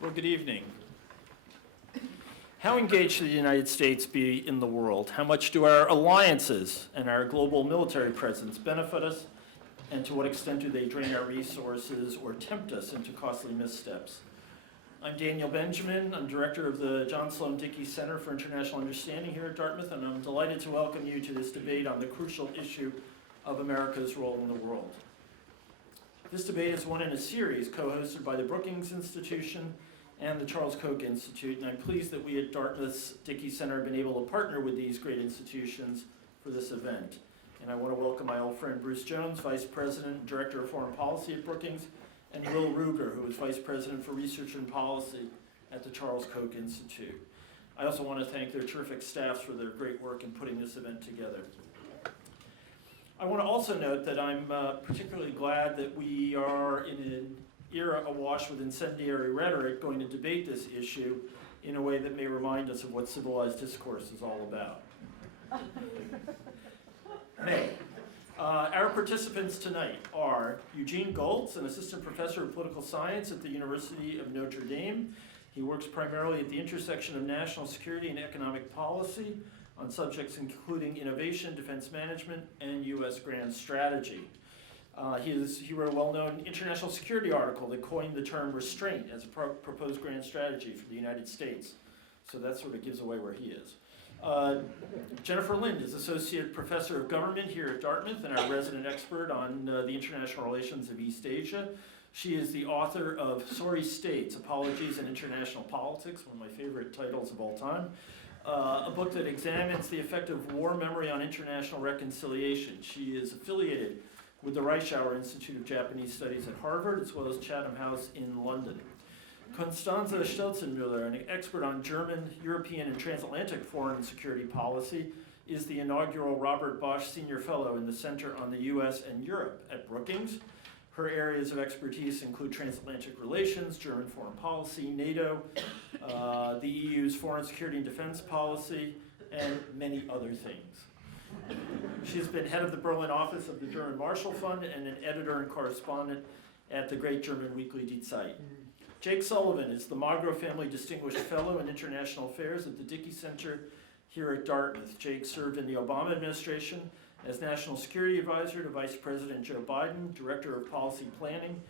Well, good evening. How engaged should the United States be in the world? How much do our alliances and our global military presence benefit us? And to what extent do they drain our resources or tempt us into costly missteps? I'm Daniel Benjamin. I'm director of the John Sloan Dickey Center for International Understanding here at Dartmouth, and I'm delighted to welcome you to this debate on the crucial issue of America's role in the world. This debate is one in a series co-hosted by the Brookings Institution and the Charles Koch Institute, and I'm pleased that we at Dartmouth's Dickey Center have been able to partner with these great institutions for this event. And I want to welcome my old friend Bruce Jones, Vice President and Director of Foreign Policy at Brookings, and Will Ruger, who is Vice President for Research and Policy at the Charles Koch Institute. I also want to thank their terrific staffs for their great work in putting this event together. I want to also note that I'm particularly glad that we are in an era awash with incendiary rhetoric going to debate this issue in a way that may remind us of what civilized discourse is all about. Our participants tonight are Eugene Gholz, an assistant professor of political science at the University of Notre Dame. He works primarily at the intersection of national security and economic policy on subjects including innovation, defense management, and U.S. grand strategy. He wrote a well-known international security article that coined the term restraint as a proposed grand strategy for the United States. So that sort of gives away where he is. Jennifer Lind is Associate Professor of Government here at Dartmouth and our resident expert on the international relations of East Asia. She is the author of Sorry States, Apologies in International Politics, one of my favorite titles of all time, a book that examines the effect of war memory on international reconciliation. She is affiliated with the Reischauer Institute of Japanese Studies at Harvard, as well as Chatham House in London. Constanze Stelzenmueller, an expert on German, European, and transatlantic foreign and security policy, is the inaugural Robert Bosch Senior Fellow in the Center on the U.S. and Europe at Brookings. Her areas of expertise include transatlantic relations, German foreign policy, NATO, the EU's foreign security and defense policy, and many other things. She has been head of the Berlin office of the German Marshall Fund and an editor and correspondent at the great German weekly Die Zeit. Jake Sullivan is the Magro Family Distinguished Fellow in International Affairs at the Dickey Center here at Dartmouth. Jake served in the Obama administration as National Security Advisor to Vice President Joe Biden, Director of Policy Planning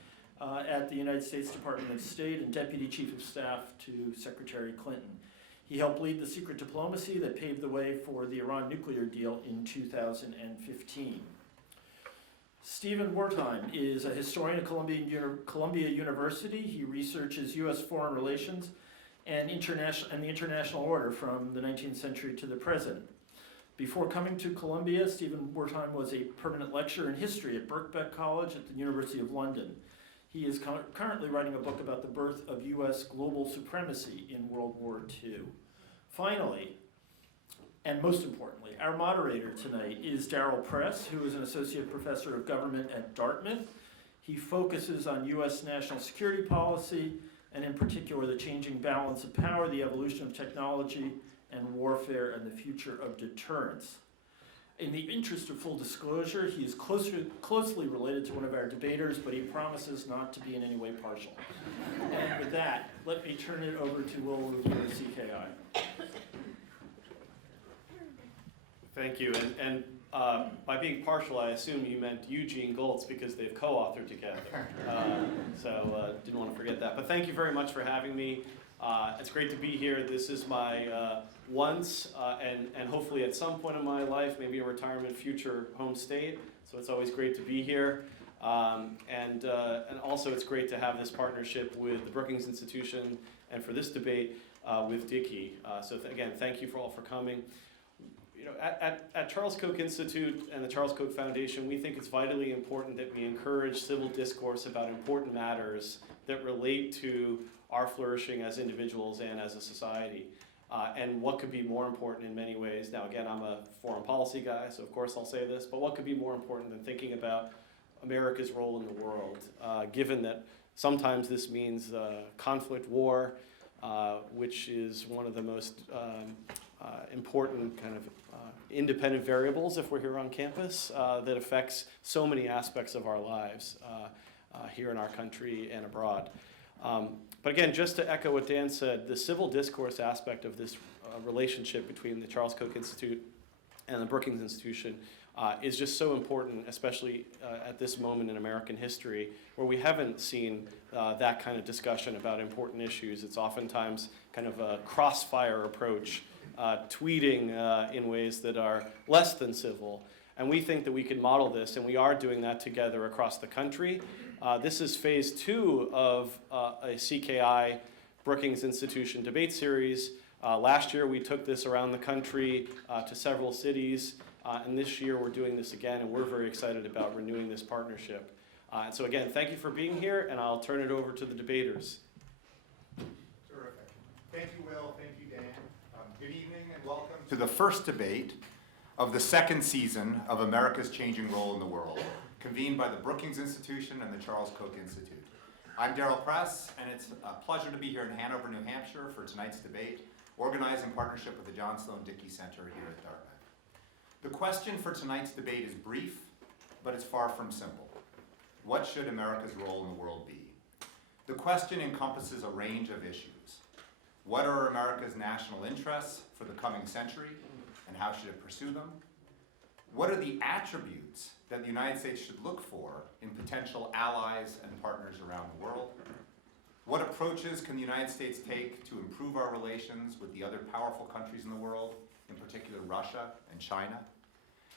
at the United States Department of State, and Deputy Chief of Staff to Secretary Clinton. He helped lead the secret diplomacy that paved the way for the Iran nuclear deal in 2015. Stephen Wertheim is a historian at Columbia University. He researches U.S. foreign relations and the international order from the 19th century to the present. Before coming to Columbia, Stephen Wertheim was a permanent lecturer in history at Birkbeck College at the University of London. He is currently writing a book about the birth of U.S. global supremacy in World War II. Finally, and most importantly, our moderator tonight is Daryl Press, who is an associate professor of government at Dartmouth. He focuses on U.S. national security policy, and in particular, the changing balance of power, the evolution of technology and warfare, and the future of deterrence. In the interest of full disclosure, he is closely related to one of our debaters, but he promises not to be in any way partial. And with that, let me turn it over to Will Ruger of CKI. Thank you. And by being partial, I assume you meant Eugene Gholz because they've co-authored together. So didn't want to forget that. But thank you very much for having me. It's great to be here. This is my once and hopefully at some point in my life, maybe a retirement future home state. So it's always great to be here. And also it's great to have this partnership with the Brookings Institution and for this debate with Dickey. So again, thank you all for coming. You know, at Charles Koch Institute and the Charles Koch Foundation, we think it's vitally important that we encourage civil discourse about important matters that relate to our flourishing as individuals and as a society. And what could be more important in many ways. Now, again, I'm a foreign policy guy, so of course I'll say this, but what could be more important than thinking about America's role in the world, given that sometimes this means conflict, war, which is one of the most important kind of independent variables, if we're here on campus, that affects so many aspects of our lives here in our country and abroad. But again, just to echo what Dan said, the civil discourse aspect of this relationship between the Charles Koch Institute and the Brookings Institution is just so important, especially at this moment in American history, where we haven't seen that kind of discussion about important issues. It's oftentimes kind of a crossfire approach, tweeting in ways that are less than civil. And we think that we can model this, and we are doing that together across the country. This is phase 2 of a CKI Brookings Institution debate series. Last year we took this around the country to several cities, and this year we're doing this again, and we're very excited about renewing this partnership. And so again, thank you for being here, and I'll turn it over to the debaters. Terrific. Thank you, Will. Thank you, Dan. Good evening and welcome to the first debate of the second season of America's Changing Role in the World, convened by the Brookings Institution and the Charles Koch Institute. I'm Daryl Press, and it's a pleasure to be here in Hanover, New Hampshire for tonight's debate, organized in partnership with the John Sloan Dickey Center here at Dartmouth. The question for tonight's debate is brief, but it's far from simple. What should America's role in the world be? The question encompasses a range of issues. What are America's national interests for the coming century, and how should it pursue them? What are the attributes that the United States should look for in potential allies and partners around the world? What approaches can the United States take to improve our relations with the other powerful countries in the world, in particular Russia and China?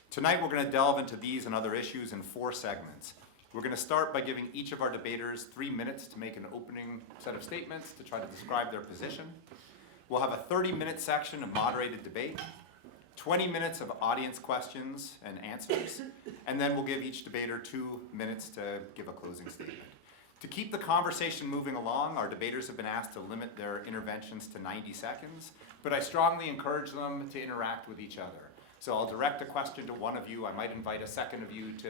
Tonight we're going to delve into these and other issues in 4 segments. We're going to start by giving each of our debaters 3 minutes to make an opening set of statements to try to describe their position. We'll have a 30-minute section of moderated debate, 20 minutes of audience questions and answers, and then we'll give each debater 2 minutes to give a closing statement. To keep the conversation moving along, our debaters have been asked to limit their interventions to 90 seconds, but I strongly encourage them to interact with each other. So I'll direct a question to one of you. I might invite a second of you to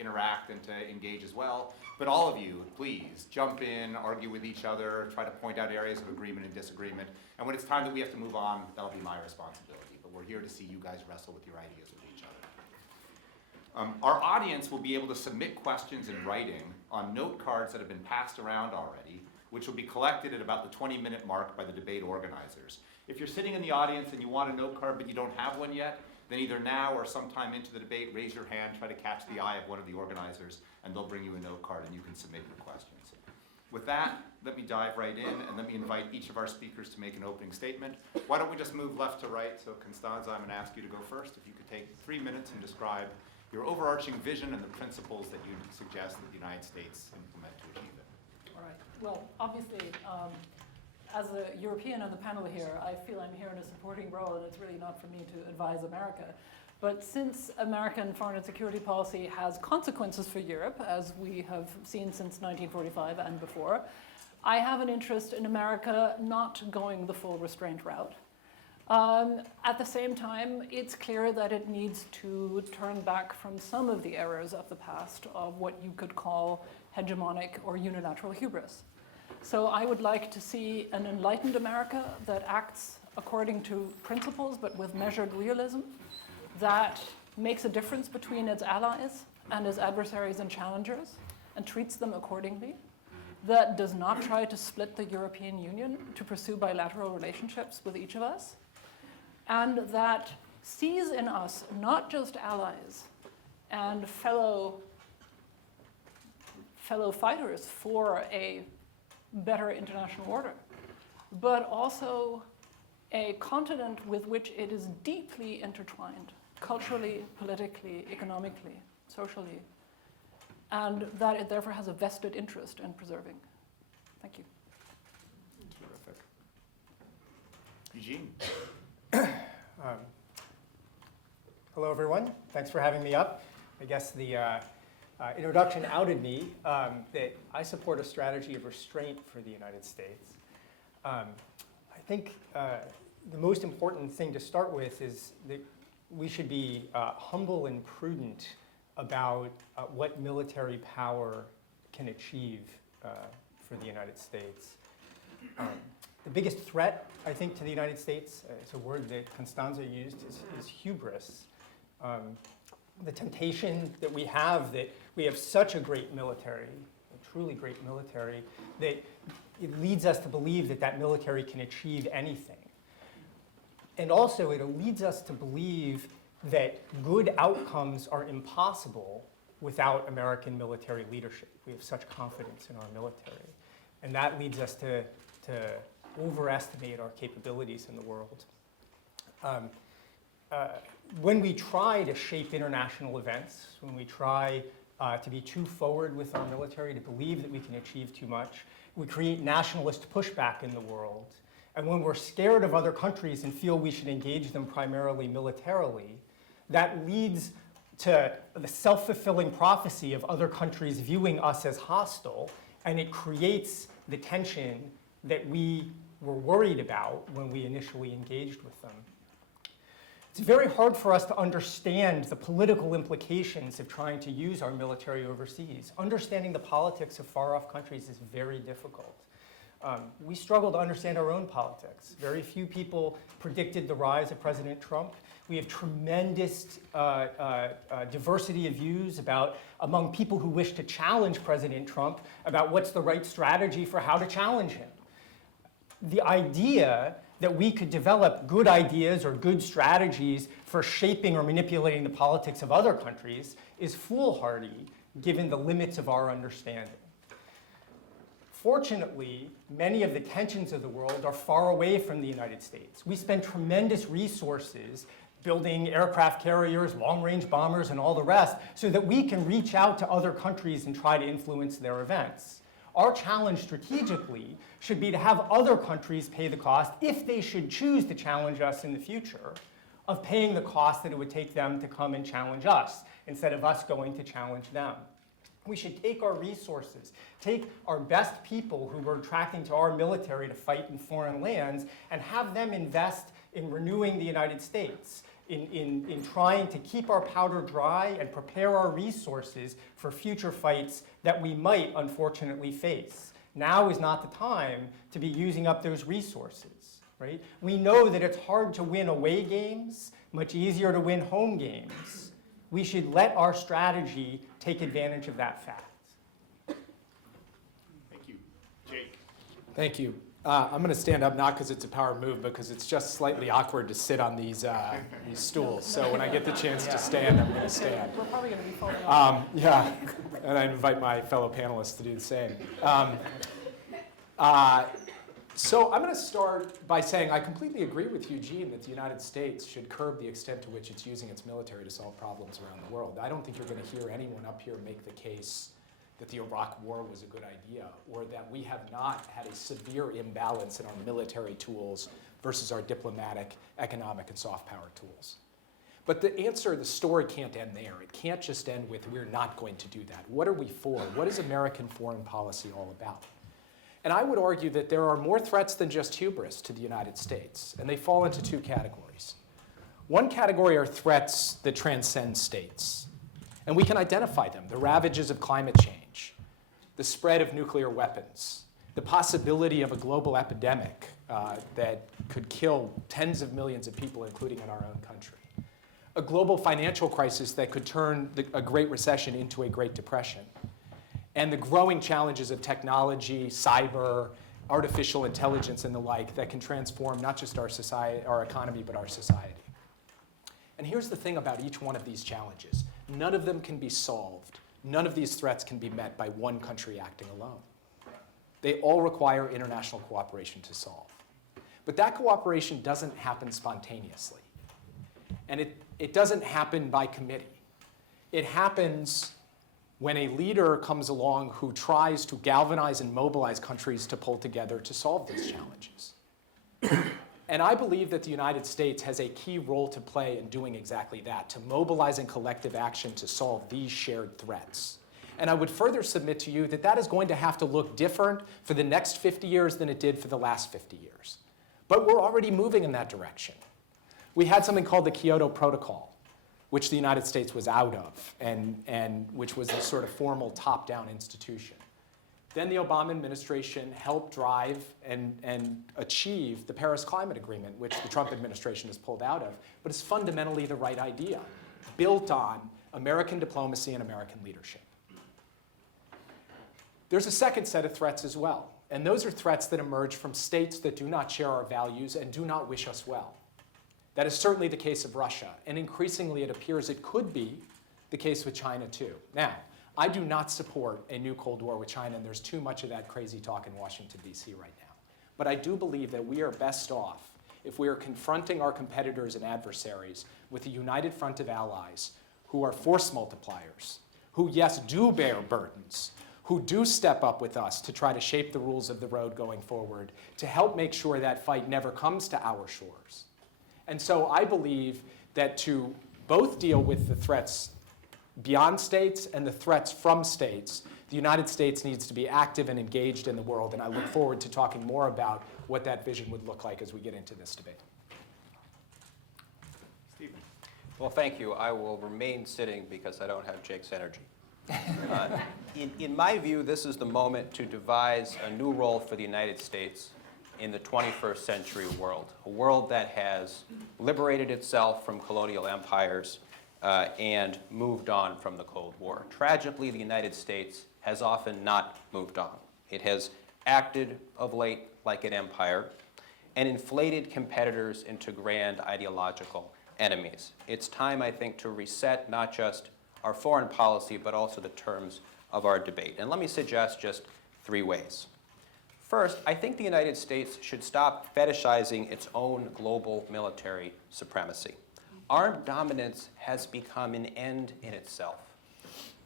interact and to engage as well. But all of you, please, jump in, argue with each other, try to point out areas of agreement and disagreement. And when it's time that we have to move on, that'll be my responsibility. But we're here to see you guys wrestle with your ideas with each other. Our audience will be able to submit questions in writing on note cards that have been passed around already, which will be collected at about the 20-minute mark by the debate organizers. If you're sitting in the audience and you want a note card but you don't have one yet, then either now or sometime into the debate, raise your hand, try to catch the eye of one of the organizers, and they'll bring you a note card and you can submit your questions. With that, let me dive right in and let me invite each of our speakers to make an opening statement. Why don't we just move left to right? So Constanze, I'm going to ask you to go first. If you could take 3 minutes and describe your overarching vision and the principles that you suggest that the United States implement to achieve it. All right. Well, obviously, as a European on the panel here, I feel I'm here in a supporting role, and it's really not for me to advise America. But since American foreign and security policy has consequences for Europe, as we have seen since 1945 and before, I have an interest in America not going the full restraint route. At the same time, it's clear that it needs to turn back from some of the errors of the past of what you could call hegemonic or unilateral hubris. So I would like to see an enlightened America that acts according to principles but with measured realism, that makes a difference between its allies and its adversaries and challengers and treats them accordingly, that does not try to split the European Union to pursue bilateral relationships with each of us, and that sees in us not just allies and fellow fighters for a better international order, but also a continent with which it is deeply intertwined, culturally, politically, economically, socially, and that it therefore has a vested interest in preserving. Thank you. Terrific. Eugene. Hello, everyone. Thanks for having me up. I guess the introduction outed me that I support a strategy of restraint for the United States. I think the most important thing to start with is that we should be humble and prudent about what military power can achieve for the United States. The biggest threat, I think, to the United States, it's a word that Constanze used, is hubris. The temptation that we have such a great military, a truly great military, that it leads us to believe that that military can achieve anything. And also, it leads us to believe that good outcomes are impossible without American military leadership. We have such confidence in our military. And that leads us to overestimate our capabilities in the world. When we try to shape international events, when we try to be too forward with our military, to believe that we can achieve too much, we create nationalist pushback in the world. And when we're scared of other countries and feel we should engage them primarily militarily, that leads to the self-fulfilling prophecy of other countries viewing us as hostile, and it creates the tension that we were worried about when we initially engaged with them. It's very hard for us to understand the political implications of trying to use our military overseas. Understanding the politics of far-off countries is very difficult. We struggle to understand our own politics. Very few people predicted the rise of President Trump. We have tremendous diversity of views among people who wish to challenge President Trump about what's the right strategy for how to challenge him. The idea that we could develop good ideas or good strategies for shaping or manipulating the politics of other countries is foolhardy given the limits of our understanding. Fortunately, many of the tensions of the world are far away from the United States. We spend tremendous resources building aircraft carriers, long-range bombers, and all the rest so that we can reach out to other countries and try to influence their events. Our challenge strategically should be to have other countries pay the cost, if they should choose to challenge us in the future, of paying the cost that it would take them to come and challenge us, instead of us going to challenge them. We should take our resources, take our best people who we're attracting to our military to fight in foreign lands, and have them invest in renewing the United States, in trying to keep our powder dry and prepare our resources for future fights that we might unfortunately face. Now is not the time to be using up those resources, right? We know that it's hard to win away games, much easier to win home games. We should let our strategy take advantage of that fact. Thank you. Jake. Thank you. I'm going to stand up, not because it's a power move, because it's just slightly awkward to sit on these stools. So when I get the chance to stand, I'm going to stand. We're probably going to be falling off. Yeah, and I invite my fellow panelists to do the same. So I'm going to start by saying I completely agree with Eugene that the United States should curb the extent to which it's using its military to solve problems around the world. I don't think you're going to hear anyone up here make the case that the Iraq War was a good idea, or that we have not had a severe imbalance in our military tools versus our diplomatic, economic, and soft power tools. But the story can't end there. It can't just end with we're not going to do that. What are we for? What is American foreign policy all about? And I would argue that there are more threats than just hubris to the United States, and they fall into two categories. One category are threats that transcend states, and we can identify them: the ravages of climate change, the spread of nuclear weapons, the possibility of a global epidemic that could kill tens of millions of people, including in our own country, a global financial crisis that could turn a Great Recession into a Great Depression, and the growing challenges of technology, cyber, artificial intelligence, and the like that can transform not just our society, our economy, but our society. And here's the thing about each one of these challenges. None of them can be solved. None of these threats can be met by one country acting alone. They all require international cooperation to solve. But that cooperation doesn't happen spontaneously. And it doesn't happen by committee. It happens when a leader comes along who tries to galvanize and mobilize countries to pull together to solve these challenges. And I believe that the United States has a key role to play in doing exactly that, to mobilizing collective action to solve these shared threats. And I would further submit to you that that is going to have to look different for the next 50 years than it did for the last 50 years. But we're already moving in that direction. We had something called the Kyoto Protocol, which the United States was out of, and which was a sort of formal top-down institution. Then the Obama administration helped drive and achieve the Paris Climate Agreement, which the Trump administration has pulled out of, but it's fundamentally the right idea, built on American diplomacy and American leadership. There's a second set of threats as well, And those are threats that emerge from states that do not share our values and do not wish us well. That is certainly the case of Russia, and increasingly it appears it could be the case with China too. Now, I do not support a new Cold War with China, and there's too much of that crazy talk in Washington, D.C. right now. But I do believe that we are best off if we are confronting our competitors and adversaries with a united front of allies who are force multipliers, who, yes, do bear burdens, who do step up with us to try to shape the rules of the road going forward, to help make sure that fight never comes to our shores. And so I believe that to both deal with the threats beyond states and the threats from states, the United States needs to be active and engaged in the world, and I look forward to talking more about what that vision would look like as we get into this debate. Stephen. Well, thank you. I will remain sitting because I don't have Jake's energy. In my view, this is the moment to devise a new role for the United States in the 21st century world, a world that has liberated itself from colonial empires and moved on from the Cold War. Tragically, the United States has often not moved on. It has acted of late like an empire and inflated competitors into grand ideological enemies. It's time, I think, to reset not just our foreign policy, but also the terms of our debate. And let me suggest just 3 ways. First, I think the United States should stop fetishizing its own global military supremacy. Armed dominance has become an end in itself.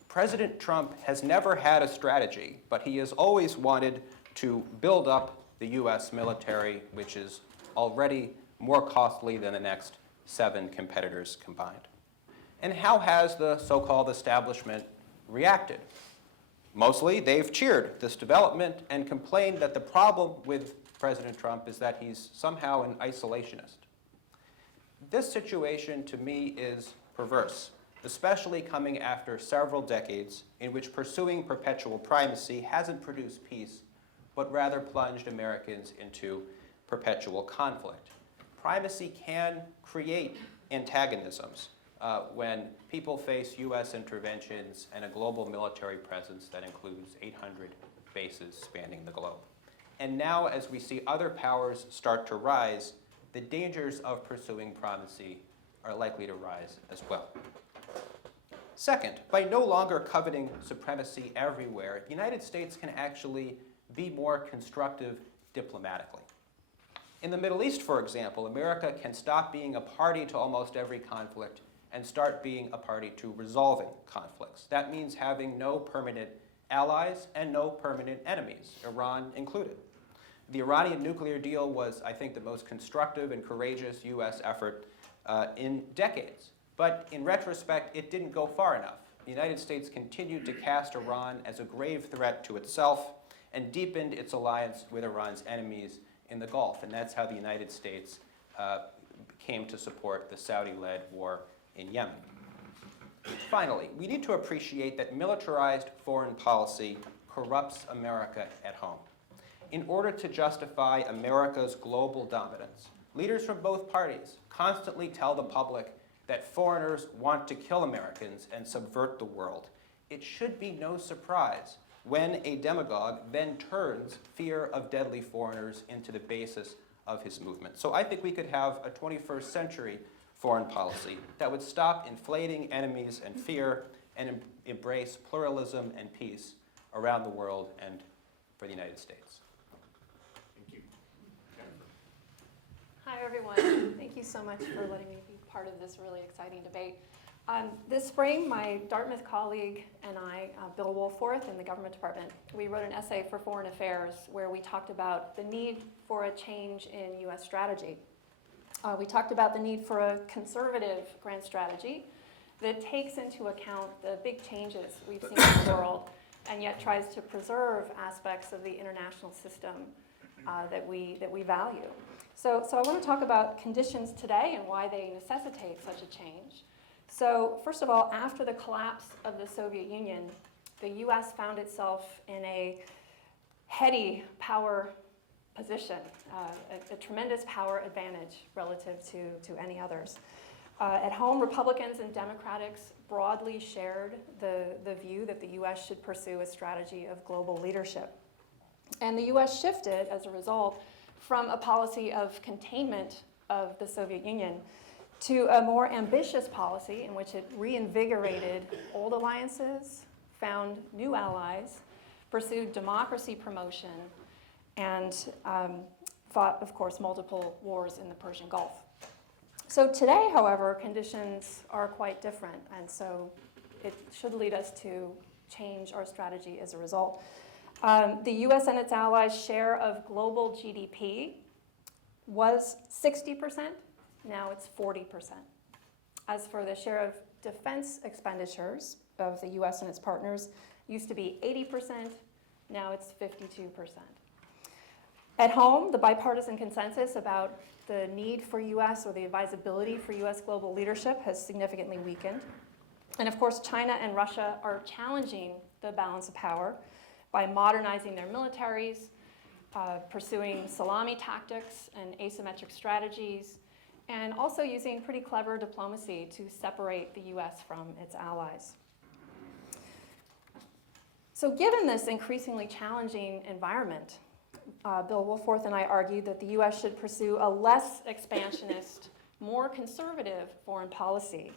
President Trump has never had a strategy, but he has always wanted to build up the US military, which is already more costly than the next 7 competitors combined. And how has the so-called establishment reacted? Mostly, they've cheered this development and complained that the problem with President Trump is that he's somehow an isolationist. This situation, to me, is perverse, especially coming after several decades in which pursuing perpetual primacy hasn't produced peace, but rather plunged Americans into perpetual conflict. Primacy can create antagonisms when people face US interventions and a global military presence that includes 800 bases spanning the globe. And now, as we see other powers start to rise, the dangers of pursuing primacy are likely to rise as well. Second, by no longer coveting supremacy everywhere, the United States can actually be more constructive diplomatically. In the Middle East, for example, America can stop being a party to almost every conflict and start being a party to resolving conflicts. That means having no permanent allies and no permanent enemies, Iran included. The Iranian nuclear deal was, I think, the most constructive and courageous US effort in decades. But in retrospect, it didn't go far enough. The United States continued to cast Iran as a grave threat to itself and deepened its alliance with Iran's enemies in the Gulf. And that's how the United States came to support the Saudi-led war in Yemen. Finally, we need to appreciate that militarized foreign policy corrupts America at home. In order to justify America's global dominance, leaders from both parties constantly tell the public that foreigners want to kill Americans and subvert the world. It should be no surprise when a demagogue then turns fear of deadly foreigners into the basis of his movement. So I think we could have a 21st century foreign policy that would stop inflating enemies and fear and embrace pluralism and peace around the world and for the United States. Thank you. Hi, everyone. Thank you so much for letting me be part of this really exciting debate. This spring, my Dartmouth colleague and I, Bill Woolforth in the government department, we wrote an essay for Foreign Affairs where we talked about the need for a change in US strategy. We talked about the need for a conservative grand strategy that takes into account the big changes we've seen in the world and yet tries to preserve aspects of the international system that we value. So I want to talk about conditions today and why they necessitate such a change. So first of all, after the collapse of the Soviet Union, the US found itself in a heady power position, a tremendous power advantage relative to any others. At home, Republicans and Democrats broadly shared the view that the US should pursue a strategy of global leadership. And the US shifted, as a result, from a policy of containment of the Soviet Union to a more ambitious policy in which it reinvigorated old alliances, found new allies, pursued democracy promotion, and fought, of course, multiple wars in the Persian Gulf. So today, however, conditions are quite different, and so it should lead us to change our strategy as a result. The US and its allies' share of global GDP was 60%, now it's 40%. As for the share of defense expenditures of the US and its partners, used to be 80%, now it's 52%. At home, the bipartisan consensus about the need for US or the advisability for US global leadership has significantly weakened. And of course, China and Russia are challenging the balance of power by modernizing their militaries, pursuing salami tactics and asymmetric strategies, and also using pretty clever diplomacy to separate the US from its allies. So given this increasingly challenging environment, Bill Woolforth and I argued that the US should pursue a less expansionist, more conservative foreign policy.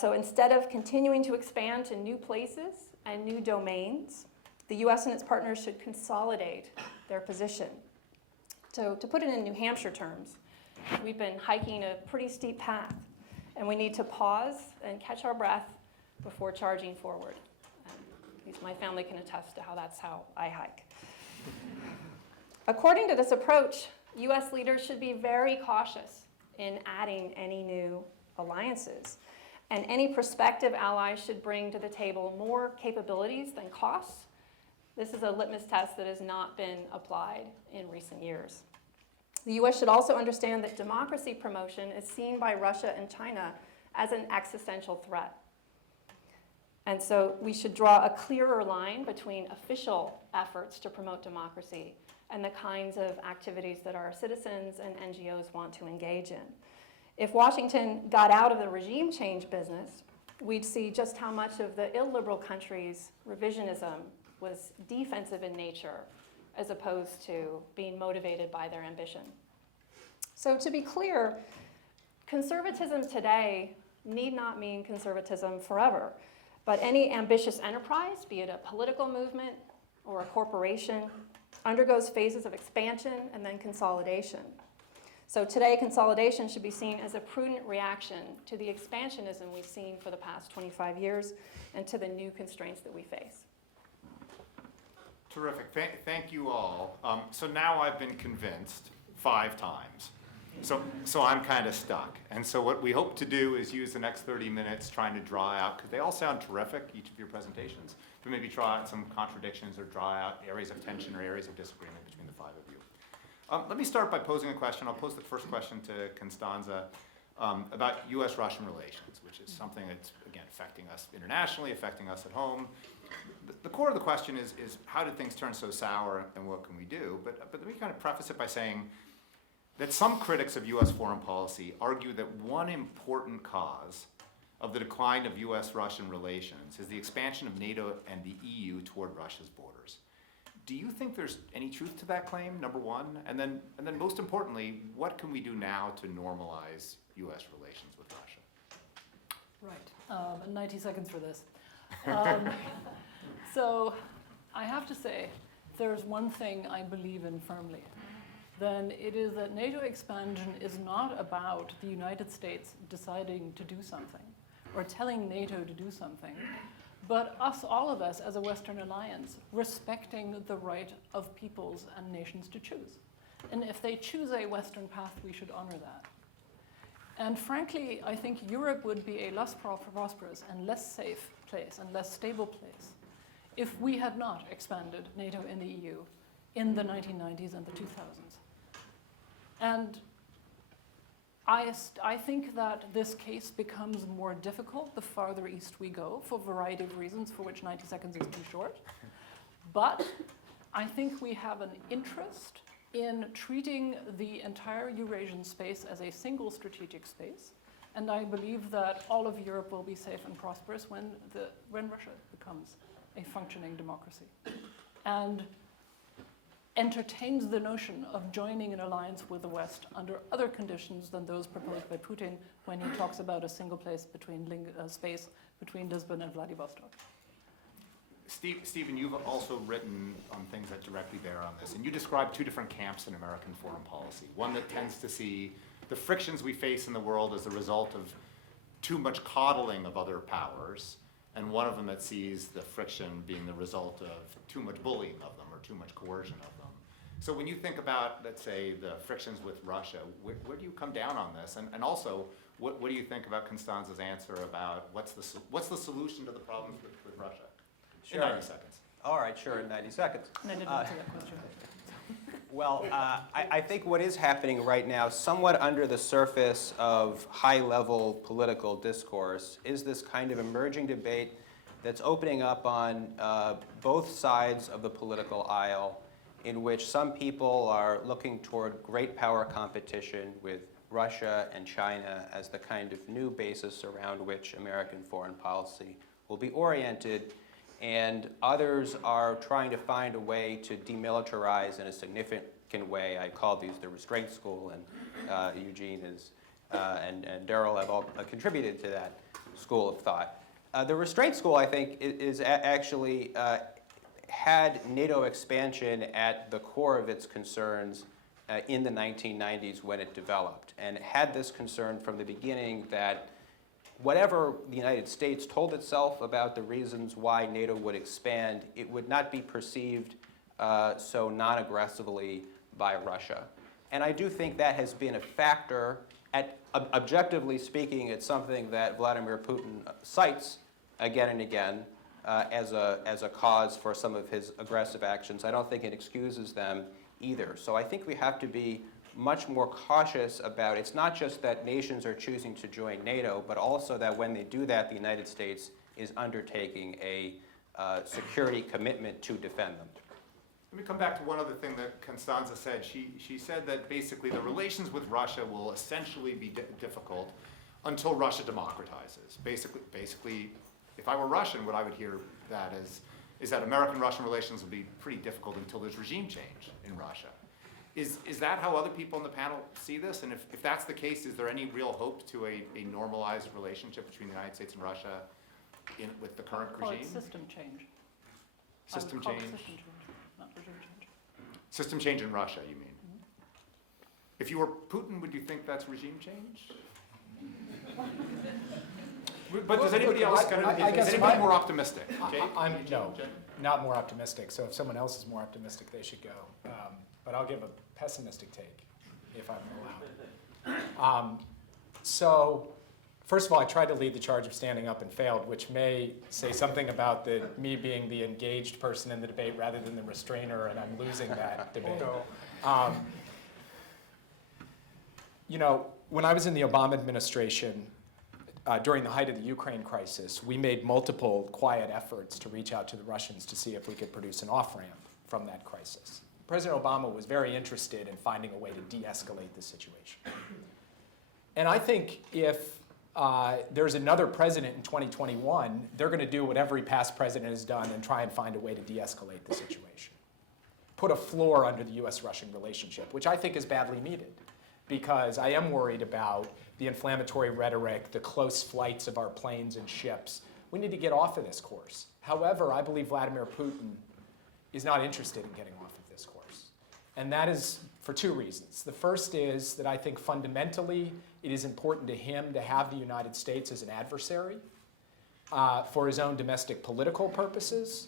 So instead of continuing to expand to new places and new domains, the US and its partners should consolidate their position. So to put it in New Hampshire terms, we've been hiking a pretty steep path, and we need to pause and catch our breath before charging forward. At least my family can attest to that's how I hike. According to this approach, US leaders should be very cautious in adding any new alliances. And any prospective allies should bring to the table more capabilities than costs. This is a litmus test that has not been applied in recent years. The US should also understand that democracy promotion is seen by Russia and China as an existential threat. And so we should draw a clearer line between official efforts to promote democracy and the kinds of activities that our citizens and NGOs want to engage in. If Washington got out of the regime change business, we'd see just how much of the illiberal countries' revisionism was defensive in nature as opposed to being motivated by their ambition. So to be clear, conservatism today need not mean conservatism forever, but any ambitious enterprise, be it a political movement or a corporation, undergoes phases of expansion and then consolidation. So today, consolidation should be seen as a prudent reaction to the expansionism we've seen for the past 25 years and to the new constraints that we face. Terrific. Thank you all. So now I've been convinced 5 times. So I'm kind of stuck. And so what we hope to do is use the next 30 minutes trying to draw out, because they all sound terrific, each of your presentations, but maybe draw out some contradictions or draw out areas of tension or areas of disagreement between the 5 of you. Let me start by posing a question. I'll pose the first question to Constanze about US-Russian relations, which is something that's, again, affecting us internationally, affecting us at home. The core of the question is how did things turn so sour and what can we do? But let me kind of preface it by saying that some critics of US foreign policy argue that one important cause of the decline of US-Russian relations is the expansion of NATO and the EU toward Russia's borders. Do you think there's any truth to that claim, number one? And then most importantly, what can we do now to normalize US relations with Russia? Right, 90 seconds for this. So I have to say, there's one thing I believe in firmly, then it is that NATO expansion is not about the United States deciding to do something or telling NATO to do something, but all of us as a Western alliance respecting the right of peoples and nations to choose. And if they choose a Western path, we should honor that. And frankly, I think Europe would be a less prosperous and less safe place and less stable place if we had not expanded NATO and the EU in the 1990s and the 2000s. And I think that this case becomes more difficult the farther east we go for a variety of reasons for which 90 seconds is too short. But I think we have an interest in treating the entire Eurasian space as a single strategic space. And I believe that all of Europe will be safe and prosperous when Russia becomes a functioning democracy. And entertains the notion of joining an alliance with the West under other conditions than those proposed by Putin when he talks about a single place space between Lisbon and Vladivostok. Stephen, you've also written on things that directly bear on this, and you describe two different camps in American foreign policy. One that tends to see the frictions we face in the world as a result of too much coddling of other powers, and one of them that sees the friction being the result of too much bullying of them or too much coercion of them. So when you think about, let's say, the frictions with Russia, where do you come down on this? And also, what do you think about Constanze's answer about what's the solution to the problems with Russia? Sure. In 90 seconds. All right, sure, in 90 seconds. And I didn't answer that question. Well, I think what is happening right now, somewhat under the surface of high-level political discourse, is this kind of emerging debate that's opening up on both sides of the political aisle, in which some people are looking toward great power competition with Russia and China as the kind of new basis around which American foreign policy will be oriented, and others are trying to find a way to demilitarize in a significant way. I call these the restraint school, and Eugene and Daryl have all contributed to that school of thought. The restraint school, I think, is actually had NATO expansion at the core of its concerns in the 1990s when it developed, and it had this concern from the beginning that whatever the United States told itself about the reasons why NATO would expand, it would not be perceived so non-aggressively by Russia. And I do think that has been a factor. Objectively speaking, it's something that Vladimir Putin cites again and again as a cause for some of his aggressive actions. I don't think it excuses them either. So I think we have to be much more cautious about, it's not just that nations are choosing to join NATO, but also that when they do that, the United States is undertaking a security commitment to defend them. Let me come back to one other thing that Constanze said. She said that basically the relations with Russia will essentially be difficult until Russia democratizes. Basically, if I were Russian, what I would hear that is that American-Russian relations will be pretty difficult until there's regime change in Russia. Is that how other people on the panel see this? And if that's the case, is there any real hope to a normalized relationship between the United States and Russia with the current I would call regime? it system change. System I would call it change? system change, not regime change. System change in Russia, you mean? If you were Putin, would you think that's regime change? But does anybody else, is anybody more optimistic? I'm not more optimistic. So if someone else is more optimistic, they should go. But I'll give a pessimistic take, if I'm allowed. So first of all, I tried to lead the charge of standing up and failed, which may say something about me being the engaged person in the debate rather than the restrainer, and I'm losing that debate. Oh, no. When I was in the Obama administration, during the height of the Ukraine crisis, we made multiple quiet efforts to reach out to the Russians to see if we could produce an off-ramp from that crisis. President Obama was very interested in finding a way to de-escalate the situation. And I think if there's another president in 2021, they're going to do what every past president has done and try and find a way to de-escalate the situation. Put a floor under the US-Russian relationship, which I think is badly needed, because I am worried about the inflammatory rhetoric, the close flights of our planes and ships. We need to get off of this course. However, I believe Vladimir Putin is not interested in getting off of this course. And that is for two reasons. The first is that I think fundamentally it is important to him to have the United States as an adversary for his own domestic political purposes,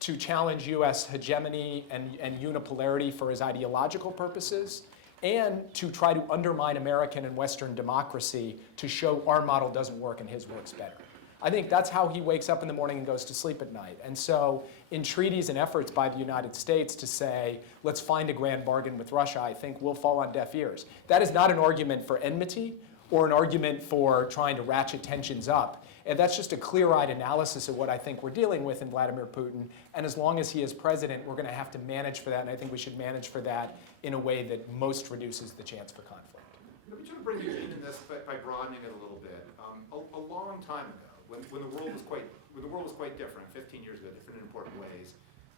to challenge US hegemony and unipolarity for his ideological purposes, and to try to undermine American and Western democracy to show our model doesn't work and his works better. I think that's how he wakes up in the morning and goes to sleep at night. And so entreaties and efforts by the United States to say, let's find a grand bargain with Russia, I think will fall on deaf ears. That is not an argument for enmity or an argument for trying to ratchet tensions up. And that's just a clear-eyed analysis of what I think we're dealing with in Vladimir Putin. And as long as he is president, we're going to have to manage for that. And I think we should manage for that in a way that most reduces the chance for conflict. Let me try to bring you into this by broadening it a little bit. A long time ago, when the world was quite different, 15 years ago, different in important ways.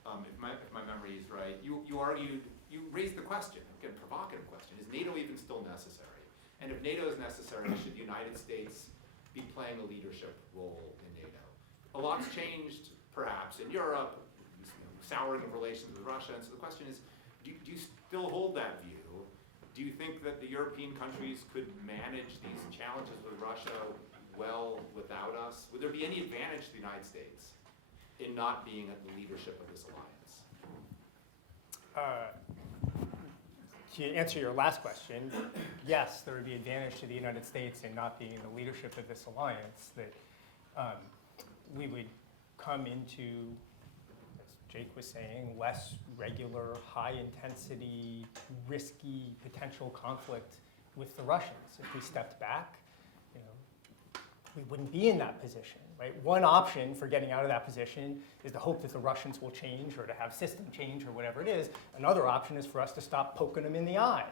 If my memory memories, right, you argued, you raised the question, again, provocative question, is NATO even still necessary? And if NATO is necessary, should the United States be playing a leadership role in NATO? A lot's changed, perhaps, in Europe, souring of relations with Russia, and so the question is, do you still hold that view? Do you think that the European countries could manage these challenges with Russia well without us? Would there be any advantage to the United States in not being at the leadership of this alliance? To answer your last question, yes, there would be advantage to the United States in not being in the leadership of this alliance, that we would come into, as Jake was saying, less regular, high-intensity, risky potential conflict with the Russians. If we stepped back, we wouldn't be in that position, right? One option for getting out of that position is to hope that the Russians will change or to have system change or whatever it is. Another option is for us to stop poking them in the eye.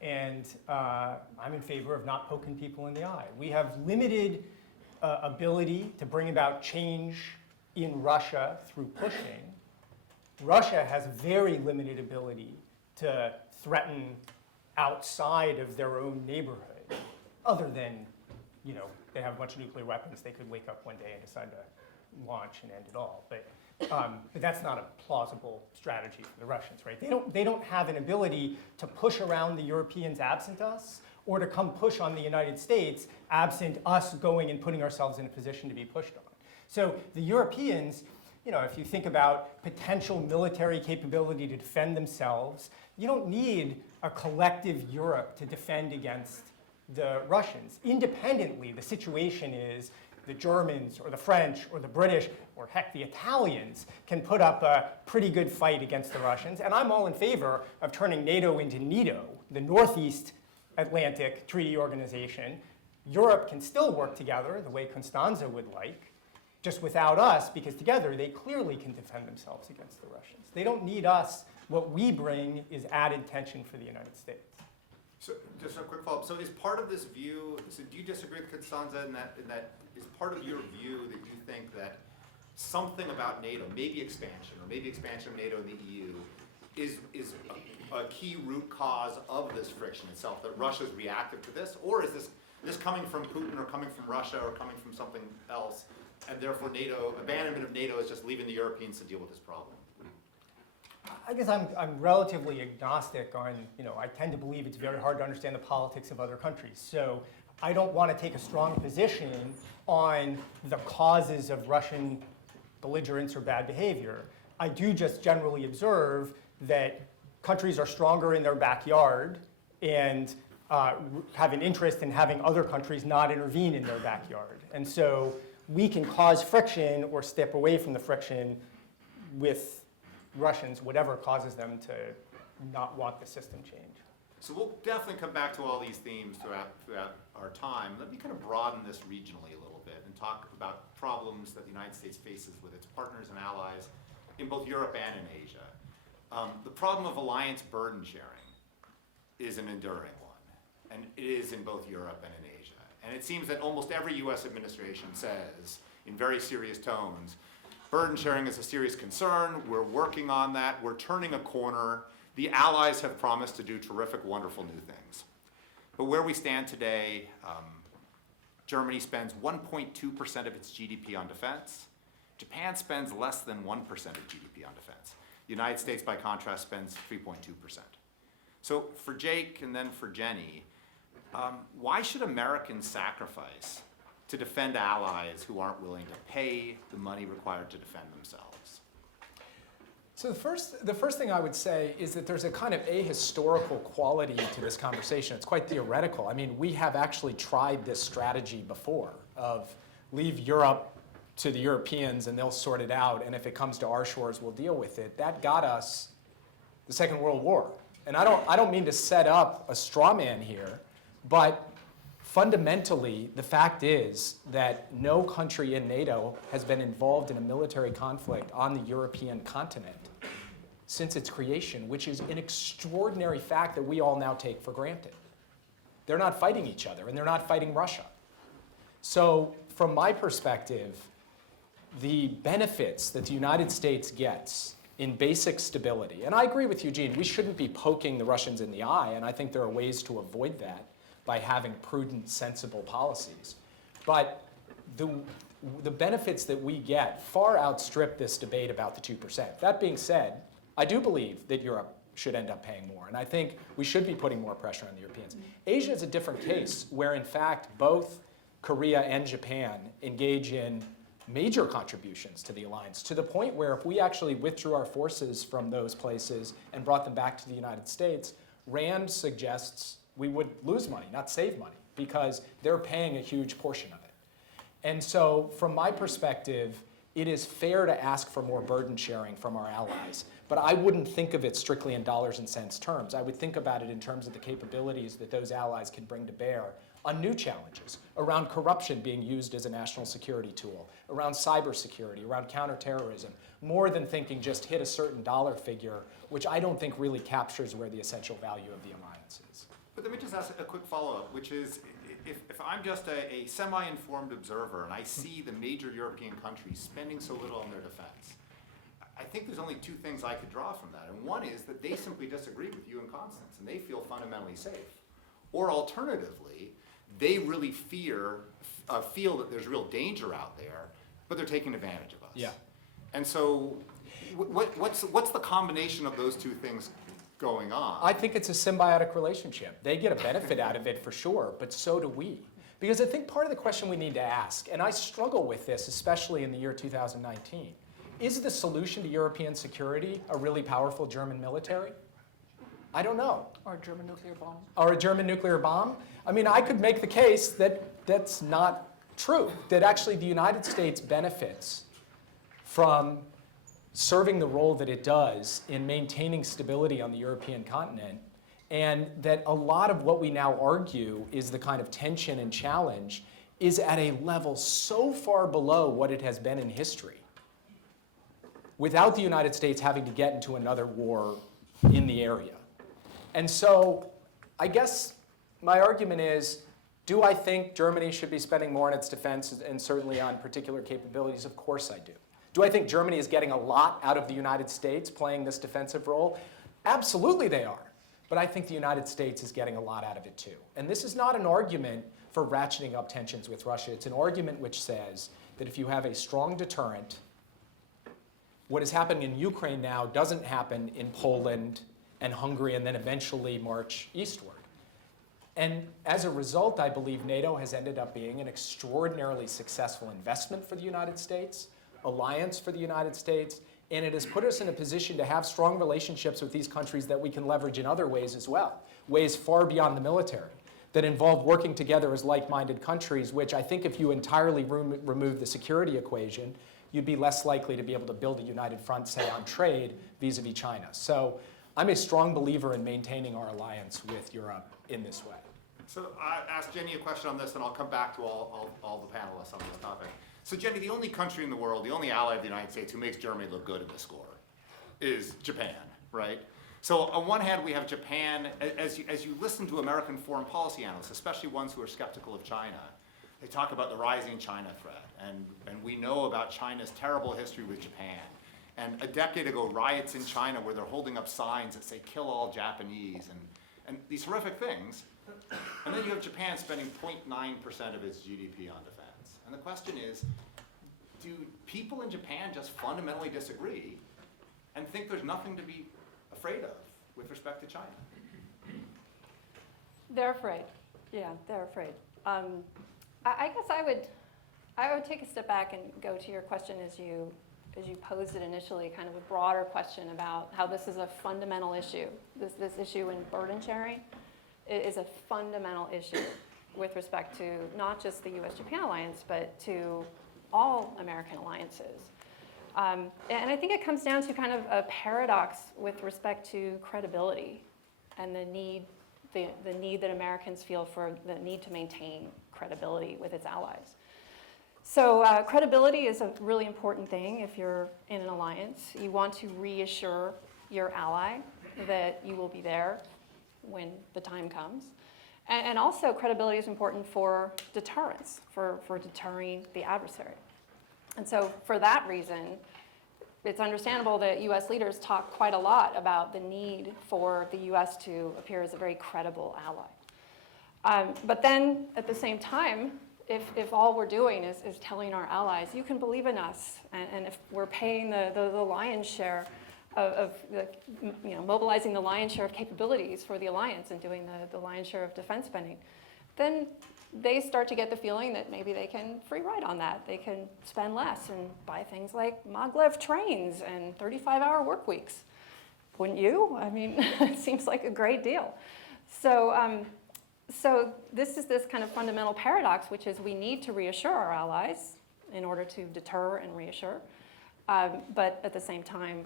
And I'm in favor of not poking people in the eye. We have limited ability to bring about change in Russia through pushing. Russia has very limited ability to threaten outside of their own neighborhood, other than, they have a bunch of nuclear weapons. They could wake up one day and decide to launch and end it all. But that's not a plausible strategy for the Russians, right? They don't have an ability to push around the Europeans absent us, or to come push on the United States absent us going and putting ourselves in a position to be pushed on. So the Europeans, if you think about potential military capability to defend themselves, you don't need a collective Europe to defend against the Russians. Independently, the situation is the Germans or the French or the British or heck, the Italians can put up a pretty good fight against the Russians. And I'm all in favor of turning NATO into NETO, the Northeast Atlantic Treaty Organization. Europe can still work together the way Constanze would like, just without us, because together they clearly can defend themselves against the Russians. They don't need us. What we bring is added tension for the United States. So just a quick follow-up. So is part of this view, so do you disagree with Constanze in that is part of your view that you think that something about NATO, maybe expansion of NATO in the EU, is a key root cause of this friction itself, that Russia's reactive to this? Or is this coming from Putin or coming from Russia or coming from something else, and therefore abandonment of NATO is just leaving the Europeans to deal with this problem? I guess I'm relatively agnostic on, I tend to believe it's very hard to understand the politics of other countries. So I don't want to take a strong position on the causes of Russian belligerence or bad behavior. I do just generally observe that countries are stronger in their backyard and have an interest in having other countries not intervene in their backyard. And so we can cause friction or step away from the friction with Russians, whatever causes them to not want the system change. So we'll definitely come back to all these themes throughout our time. Let me kind of broaden this regionally a little bit and talk about problems that the United States faces with its partners and allies in both Europe and in Asia. The problem of alliance burden sharing is an enduring one, and it is in both Europe and in Asia. And it seems that almost every US administration says, in very serious tones, burden sharing is a serious concern. We're working on that. We're turning a corner. The allies have promised to do terrific, wonderful new things. But where we stand today, Germany spends 1.2% of its GDP on defense. Japan spends less than 1% of GDP on defense. The United States, by contrast, spends 3.2%. So for Jake and then for Jenny, why should Americans sacrifice to defend allies who aren't willing to pay the money required to defend themselves? So the first thing I would say is that there's a kind of ahistorical quality to this conversation. It's quite theoretical. I mean, we have actually tried this strategy before of leave Europe to the Europeans and they'll sort it out, and if it comes to our shores, we'll deal with it. That got us the Second World War. And I don't mean to set up a straw man here, but fundamentally, the fact is that no country in NATO has been involved in a military conflict on the European continent since its creation, which is an extraordinary fact that we all now take for granted. They're not fighting each other, and they're not fighting Russia. So from my perspective, the benefits that the United States gets in basic stability. And I agree with Eugene, we shouldn't be poking the Russians in the eye, and I think there are ways to avoid that by having prudent, sensible policies. But the benefits that we get far outstrip this debate about the 2%. That being said, I do believe that Europe should end up paying more, and I think we should be putting more pressure on the Europeans. Asia is a different case, where in fact both Korea and Japan engage in major contributions to the alliance, to the point where if we actually withdrew our forces from those places and brought them back to the United States, Rand suggests we would lose money, not save money, because they're paying a huge portion of it. And so from my perspective, it is fair to ask for more burden sharing from our allies, but I wouldn't think of it strictly in dollars and cents terms. I would think about it in terms of the capabilities that those allies can bring to bear on new challenges, around corruption being used as a national security tool, around cybersecurity, around counterterrorism, more than thinking just hit a certain dollar figure, which I don't think really captures where the essential value of the alliance is. But let me just ask a quick follow-up, which is, if I'm just a semi-informed observer and I see the major European countries spending so little on their defense, I think there's only two things I could draw from that. And one is that they simply disagree with you and Constance, and they feel fundamentally safe. Or alternatively, they really feel that there's real danger out there, but they're taking advantage of us. Yeah. And so what's the combination of those two things going on? I think it's a symbiotic relationship. They get a benefit out of it for sure, but so do we. Because I think part of the question we need to ask, and I struggle with this, especially in the year 2019, is the solution to European security a really powerful German military? I don't know. Or a German nuclear bomb. Or a German nuclear bomb? I mean, I could make the case that that's not true, that actually the United States benefits from serving the role that it does in maintaining stability on the European continent, and that a lot of what we now argue is the kind of tension and challenge is at a level so far below what it has been in history, without the United States having to get into another war in the area. And so I guess my argument is, do I think Germany should be spending more on its defense and certainly on particular capabilities? Of course I do. Do I think Germany is getting a lot out of the United States playing this defensive role? Absolutely they are. But I think the United States is getting a lot out of it too. And this is not an argument for ratcheting up tensions with Russia. It's an argument which says that if you have a strong deterrent, what is happening in Ukraine now doesn't happen in Poland and Hungary and then eventually march eastward. And as a result, I believe NATO has ended up being an extraordinarily successful investment for the United States, alliance for the United States, and it has put us in a position to have strong relationships with these countries that we can leverage in other ways as well, ways far beyond the military, that involve working together as like-minded countries, which I think if you entirely remove the security equation, you'd be less likely to be able to build a united front, say, on trade vis-a-vis China. So I'm a strong believer in maintaining our alliance with Europe in this way. So I asked Jenny a question on this, and I'll come back to all the panelists on this topic. So Jenny, the only country in the world, the only ally of the United States who makes Germany look good in this score is Japan, right? So on one hand, we have Japan, as you listen to American foreign policy analysts, especially ones who are skeptical of China, they talk about the rising China threat, and we know about China's terrible history with Japan. And a decade ago, riots in China where they're holding up signs that say, kill all Japanese, and these horrific things. And then you have Japan spending 0.9% of its GDP on defense. And the question is, do people in Japan just fundamentally disagree and think there's nothing to be afraid of with respect to China? They're afraid. Yeah, they're afraid. I guess I would take a step back and go to your question as you posed it initially, kind of a broader question about how this is a fundamental issue. This issue in burden sharing is a fundamental issue with respect to not just the US-Japan alliance, but to all American alliances. And I think it comes down to kind of a paradox with respect to credibility and the need that Americans feel for the need to maintain credibility with its allies. So credibility is a really important thing if you're in an alliance. You want to reassure your ally that you will be there when the time comes. And also credibility is important for deterrence, for deterring the adversary. And so for that reason, it's understandable that US leaders talk quite a lot about the need for the US to appear as a very credible ally. But then at the same time, if all we're doing is telling our allies, you can believe in us, and if we're paying the lion's share of mobilizing the lion's share of capabilities for the alliance and doing the lion's share of defense spending, then they start to get the feeling that maybe they can free ride on that. They can spend less and buy things like maglev trains and 35-hour work weeks. Wouldn't you? I mean, it seems like a great deal. So this is this kind of fundamental paradox, which is we need to reassure our allies in order to deter and reassure. But at the same time,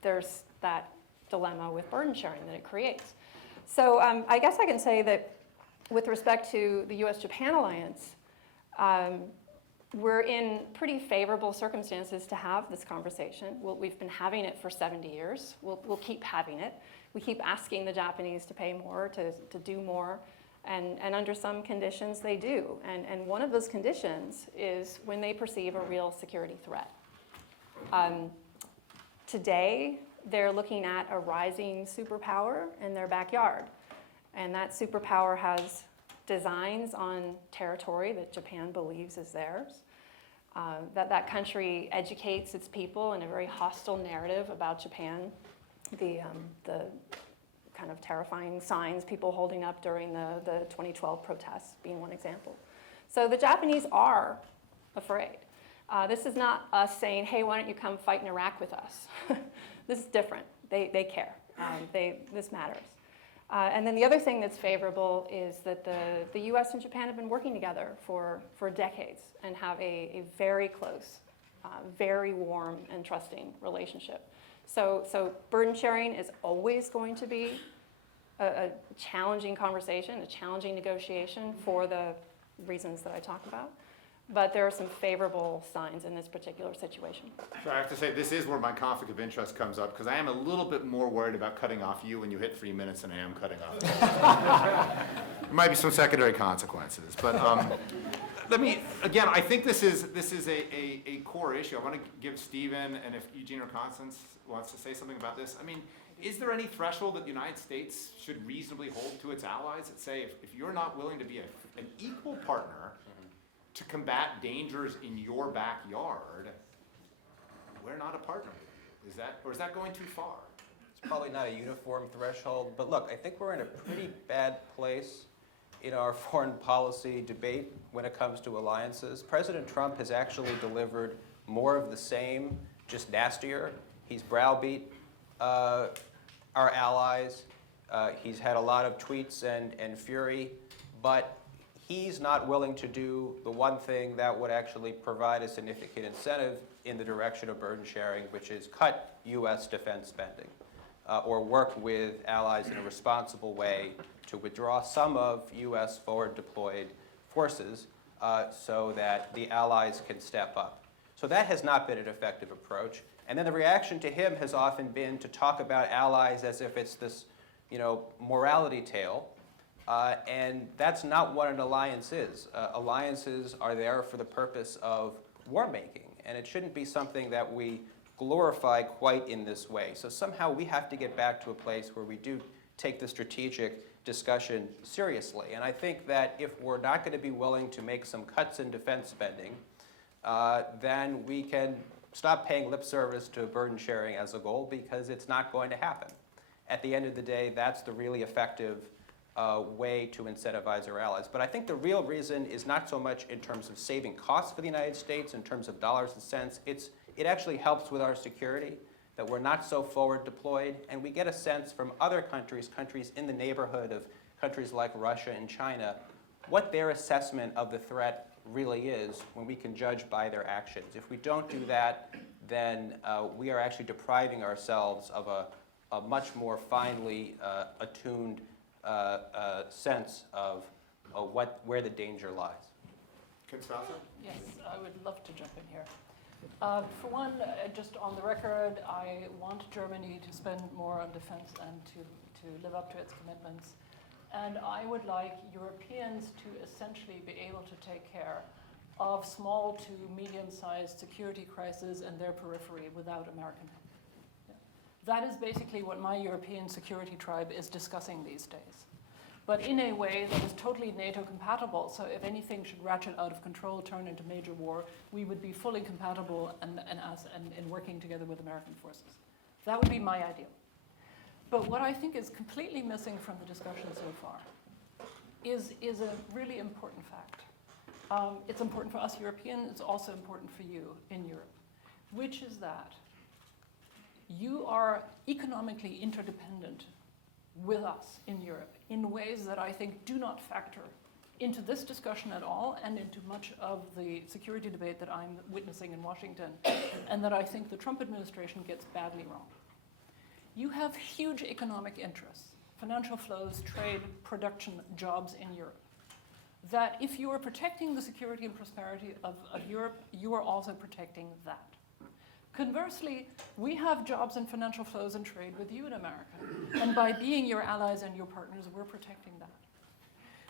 there's that dilemma with burden sharing that it creates. So I guess I can say that with respect to the US-Japan alliance, we're in pretty favorable circumstances to have this conversation. We've been having it for 70 years. We'll keep having it. We keep asking the Japanese to pay more, to do more. And under some conditions, they do. And one of those conditions is when they perceive a real security threat. Today, they're looking at a rising superpower in their backyard. And that superpower has designs on territory that Japan believes is theirs. That country educates its people in a very hostile narrative about Japan. The kind of terrifying signs people holding up during the 2012 protests being one example. So the Japanese are afraid. This is not us saying, hey, why don't you come fight in Iraq with us? This is different. They care. This matters. And then the other thing that's favorable is that the US and Japan have been working together for decades and have a very close, very warm and trusting relationship. So burden sharing is always going to be a challenging conversation, a challenging negotiation for the reasons that I talk about. But there are some favorable signs in this particular situation. So I have to say, this is where my conflict of interest comes up, because I am a little bit more worried about cutting off you when you hit 3 minutes than I am cutting off you. There might be some secondary consequences, but again, I think this is a core issue. I want to give Stephen, and if Eugene or Constance wants to say something about this. I mean, is there any threshold that the United States should reasonably hold to its allies that say, if you're not willing to be an equal partner to combat dangers in your backyard, we're not a partner with you? Is that going too far? It's probably not a uniform threshold, but look, I think we're in a pretty bad place in our foreign policy debate when it comes to alliances. President Trump has actually delivered more of the same, just nastier. He's browbeat our allies. He's had a lot of tweets and fury, but he's not willing to do the one thing that would actually provide a significant incentive in the direction of burden sharing, which is cut US defense spending, or work with allies in a responsible way to withdraw some of US forward deployed forces so that the allies can step up. So that has not been an effective approach. And then the reaction to him has often been to talk about allies as if it's this, morality tale. And that's not what an alliance is. Alliances are there for the purpose of war making, and it shouldn't be something that we glorify quite in this way. So somehow we have to get back to a place where we do take the strategic discussion seriously. And I think that if we're not going to be willing to make some cuts in defense spending, then we can stop paying lip service to burden sharing as a goal, because it's not going to happen. At the end of the day, that's the really effective way to incentivize our allies. But I think the real reason is not so much in terms of saving costs for the United States, in terms of dollars and cents. It actually helps with our security, that we're not so forward deployed, and we get a sense from other countries in the neighborhood of countries like Russia and China, what their assessment of the threat really is when we can judge by their actions. If we don't do that, then we are actually depriving ourselves of a much more finely attuned sense of where the danger lies. Constanze? Yes, I would love to jump in here. For one, just on the record, I want Germany to spend more on defense and to live up to its commitments. And I would like Europeans to essentially be able to take care of small to medium-sized security crises and their periphery without American help. Yeah. That is basically what my European security tribe is discussing these days. But in a way that is totally NATO compatible, so if anything should ratchet out of control, turn into major war, we would be fully compatible and working together with American forces. That would be my ideal. But what I think is completely missing from the discussion so far is a really important fact. It's important for us Europeans, it's also important for you in Europe, which is that you are economically interdependent with us in Europe in ways that I think do not factor into this discussion at all and into much of the security debate that I'm witnessing in Washington and that I think the Trump administration gets badly wrong. You have huge economic interests, financial flows, trade, production, jobs in Europe, that if you are protecting the security and prosperity of Europe, you are also protecting that. Conversely, we have jobs and financial flows and trade with you in America. And by being your allies and your partners, we're protecting that.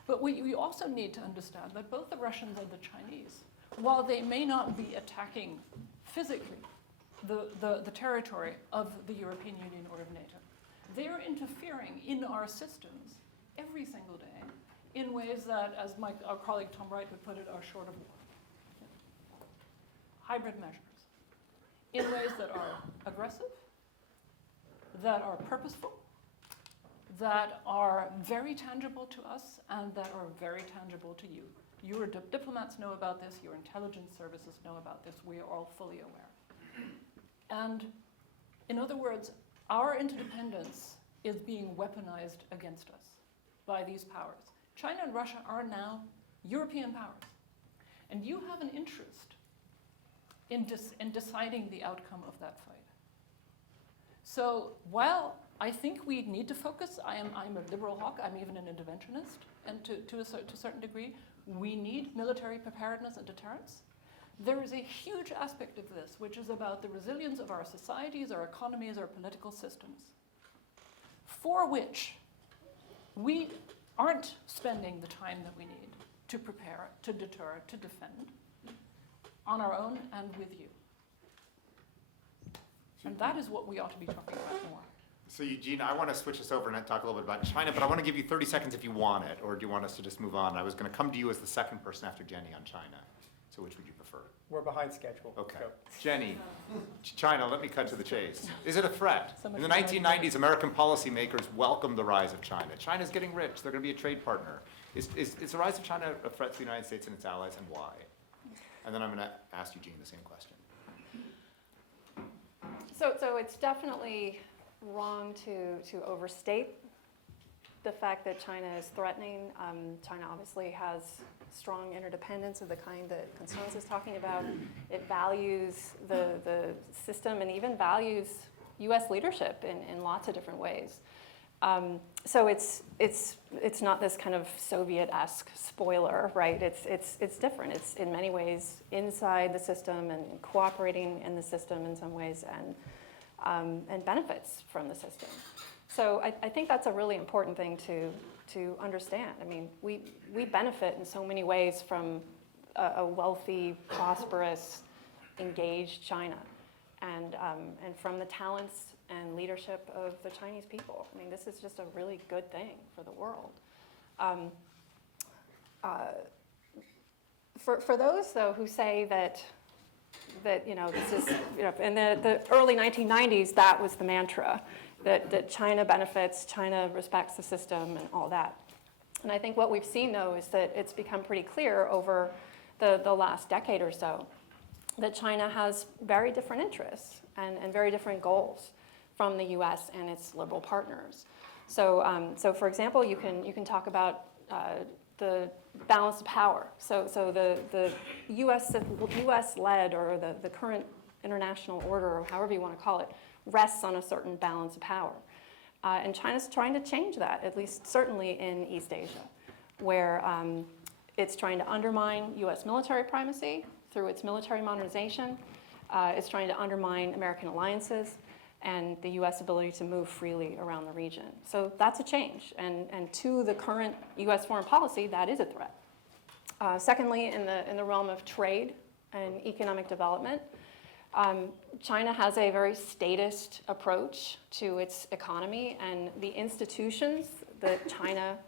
But we also need to understand that both the Russians and the Chinese, while they may not be attacking physically the territory of the European Union or of NATO, they're interfering in our systems every single day in ways that, as our colleague Tom Wright would put it, are short of war. Hybrid measures. In ways that are aggressive, that are purposeful, that are very tangible to us, and that are very tangible to you. Your diplomats know about this, your intelligence services know about this, we are all fully aware. And in other words, our interdependence is being weaponized against us by these powers. China and Russia are now European powers. And you have an interest in deciding the outcome of that fight. So while I think we need to focus, I'm a liberal hawk, I'm even an interventionist, and to a certain degree, we need military preparedness and deterrence. There is a huge aspect of this, which is about the resilience of our societies, our economies, our political systems, for which we aren't spending the time that we need to prepare, to deter, to defend, on our own and with you. And that is what we ought to be talking about more. So Eugene, I want to switch us over and talk a little bit about China, but I want to give you 30 seconds if you want it, or do you want us to just move on? I was going to come to you as the second person after Jenny on China. So which would you prefer? We're behind schedule. Okay. So. Jenny, China, let me cut to the chase. Is it a threat? So In the 1990s, American policymakers welcomed the rise of China. China's getting rich. They're going to be a trade partner. Is the rise of China a threat to the United States and its allies, and why? And then I'm going to ask Eugene the same question. So it's definitely wrong to overstate the fact that China is threatening. China obviously has strong interdependence of the kind that Constanze is talking about. It values the system and even values U.S. leadership in lots of different ways. So it's not this kind of Soviet-esque spoiler, right? It's different. It's in many ways inside the system and cooperating in the system in some ways and benefits from the system. So I think that's a really important thing to understand. I mean, we benefit in so many ways from a wealthy, prosperous, engaged China, and from the talents and leadership of the Chinese people. I mean, this is just a really good thing for the world. For those, though, who say that this is, in the early 1990s, that was the mantra, that China benefits, China respects the system, and all that. And I think what we've seen, though, is that it's become pretty clear over the last decade or so that China has very different interests and very different goals from the U.S. and its liberal partners. So for example, you can talk about the balance of power. So the U.S.-led or the current international order, or however you want to call it, rests on a certain balance of power. And China's trying to change that, at least certainly in East Asia, where it's trying to undermine U.S. military primacy through its military modernization. It's trying to undermine American alliances and the U.S. ability to move freely around the region. So that's a change. And to the current U.S. foreign policy, that is a threat. Secondly, in the realm of trade and economic development, China has a very statist approach to its economy, and the institutions that China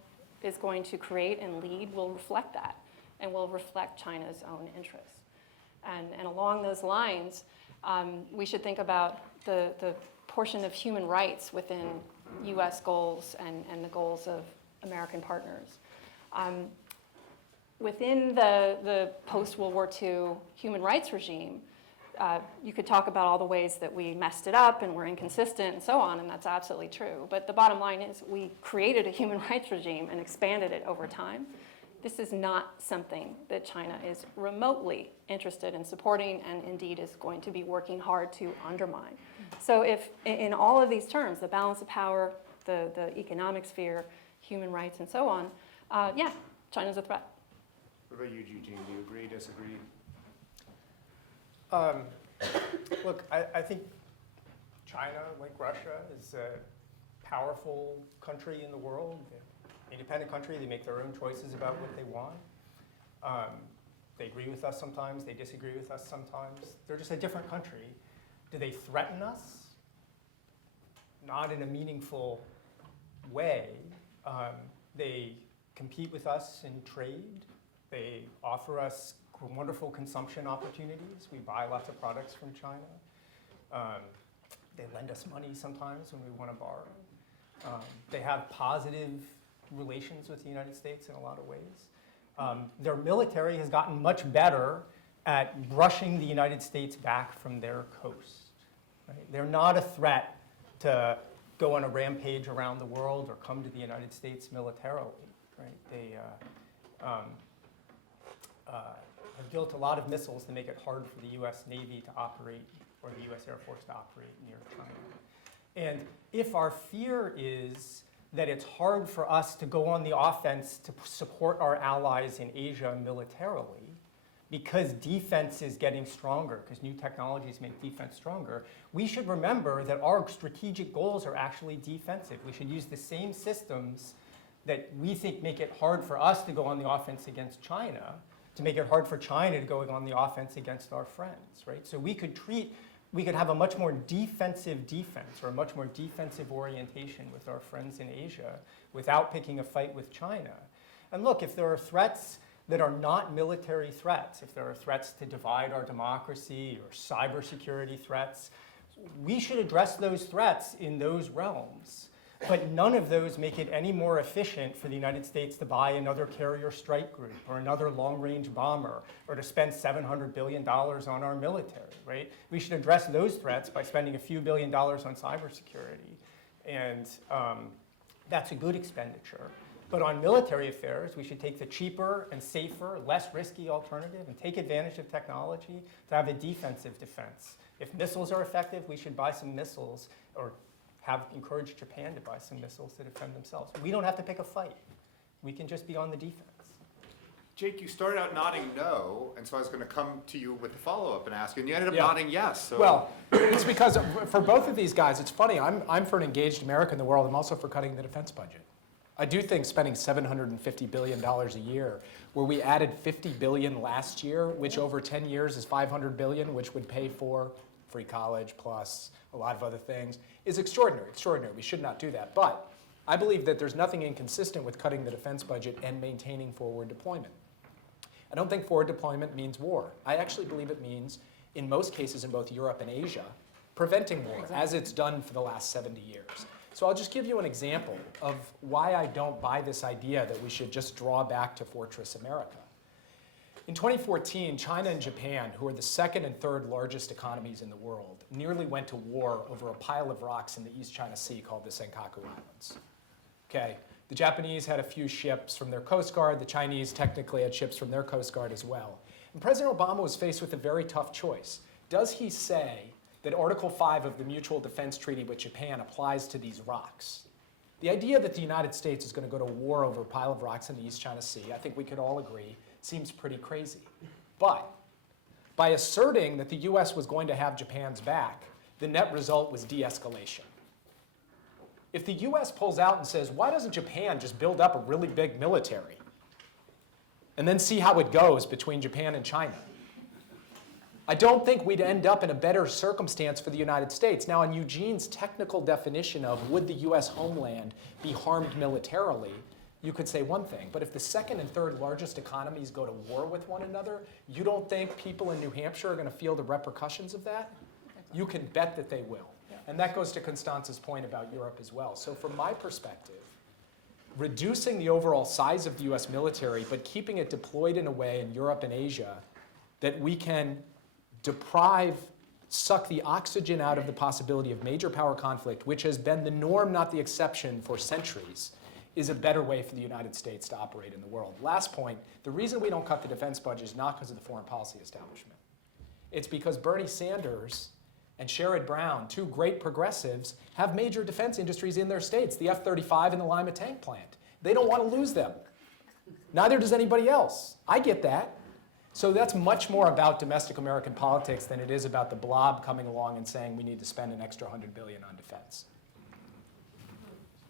is going to create and lead will reflect that and will reflect China's own interests. And along those lines, we should think about the portion of human rights within US goals and the goals of American partners. Within the post-World War II human rights regime, you could talk about all the ways that we messed it up and we're inconsistent and so on, and that's absolutely true. But the bottom line is we created a human rights regime and expanded it over time. This is not something that China is remotely interested in supporting and indeed is going to be working hard to undermine. So if in all of these terms, the balance of power, the economic sphere, human rights and so on, yeah, China's a threat. What about you, Eugene? Do you agree, disagree? Look, I think China, like Russia, is a powerful country in the world. They're an independent country. They make their own choices about what they want. They agree with us sometimes. They disagree with us sometimes. They're just a different country. Do they threaten us? Not in a meaningful way. They compete with us in trade. They offer us wonderful consumption opportunities. We buy lots of products from China. They lend us money sometimes when we want to borrow. They have positive relations with the United States in a lot of ways. Their military has gotten much better at brushing the United States back from their coast. Right? They're not a threat to go on a rampage around the world or come to the United States militarily. Right? They have built a lot of missiles to make it hard for the US Navy to operate or the US Air Force to operate near China. And if our fear is that it's hard for us to go on the offense to support our allies in Asia militarily, because defense is getting stronger, because new technologies make defense stronger, we should remember that our strategic goals are actually defensive. We should use the same systems that we think make it hard for us to go on the offense against China to make it hard for China to go on the offense against our friends, right? So we could have a much more defensive defense or a much more defensive orientation with our friends in Asia without picking a fight with China. And look, if there are threats that are not military threats, if there are threats to divide our democracy or cybersecurity threats, we should address those threats in those realms. But none of those make it any more efficient for the United States to buy another carrier strike group or another long-range bomber or to spend $700 billion on our military, right? We should address those threats by spending a few $1 billion on cybersecurity. And that's a good expenditure. But on military affairs, we should take the cheaper and safer, less risky alternative and take advantage of technology to have a defensive defense. If missiles are effective, we should buy some missiles or encourage Japan to buy some missiles to defend themselves. We don't have to pick a fight. We can just be on the defense. Jake, you started out nodding no, and so I was going to come to you with the follow-up and ask you, and you ended up Yeah. nodding yes. So. Well, it's because for both of these guys, it's funny, I'm for an engaged America in the world. I'm also for cutting the defense budget. I do think spending $750 billion a year, where we added $50 billion last year, which over 10 years is $500 billion, which would pay for free college plus a lot of other things, is extraordinary. We should not do that. But I believe that there's nothing inconsistent with cutting the defense budget and maintaining forward deployment. I don't think forward deployment means war. I actually believe it means, in most cases in both Europe and Asia, preventing war, as it's done for the last 70 years. So I'll just give you an example of why I don't buy this idea that we should just draw back to Fortress America. In 2014, China and Japan, who are the second and third largest economies in the world, nearly went to war over a pile of rocks in the East China Sea called the Senkaku Islands. Okay, the Japanese had a few ships from their Coast Guard. The Chinese technically had ships from their Coast Guard as well. And President Obama was faced with a very tough choice. Does he say that Article 5 of the Mutual Defense Treaty with Japan applies to these rocks? The idea that the United States is going to go to war over a pile of rocks in the East China Sea, I think we could all agree, seems pretty crazy. But by asserting that the US was going to have Japan's back, the net result was de-escalation. If the US pulls out and says, why doesn't Japan just build up a really big military? and then see how it goes between Japan and China. I don't think we'd end up in a better circumstance for the United States. Now, in Eugene's technical definition of would the US homeland be harmed militarily, you could say one thing. But if the second and third largest economies go to war with one another, you don't think people in New Hampshire are going to feel the repercussions of that? You can bet that they will. And that goes to Constanze's point about Europe as well. So from my perspective, reducing the overall size of the US military, but keeping it deployed in a way in Europe and Asia that we can suck the oxygen out of the possibility of major power conflict, which has been the norm, not the exception, for centuries, is a better way for the United States to operate in the world. Last point, the reason we don't cut the defense budget is not because of the foreign policy establishment. It's because Bernie Sanders and Sherrod Brown, two great progressives, have major defense industries in their states, the F-35 and the Lima tank plant. They don't want to lose them. Neither does anybody else. I get that. So that's much more about domestic American politics than it is about the blob coming along and saying we need to spend an extra $100 billion on defense.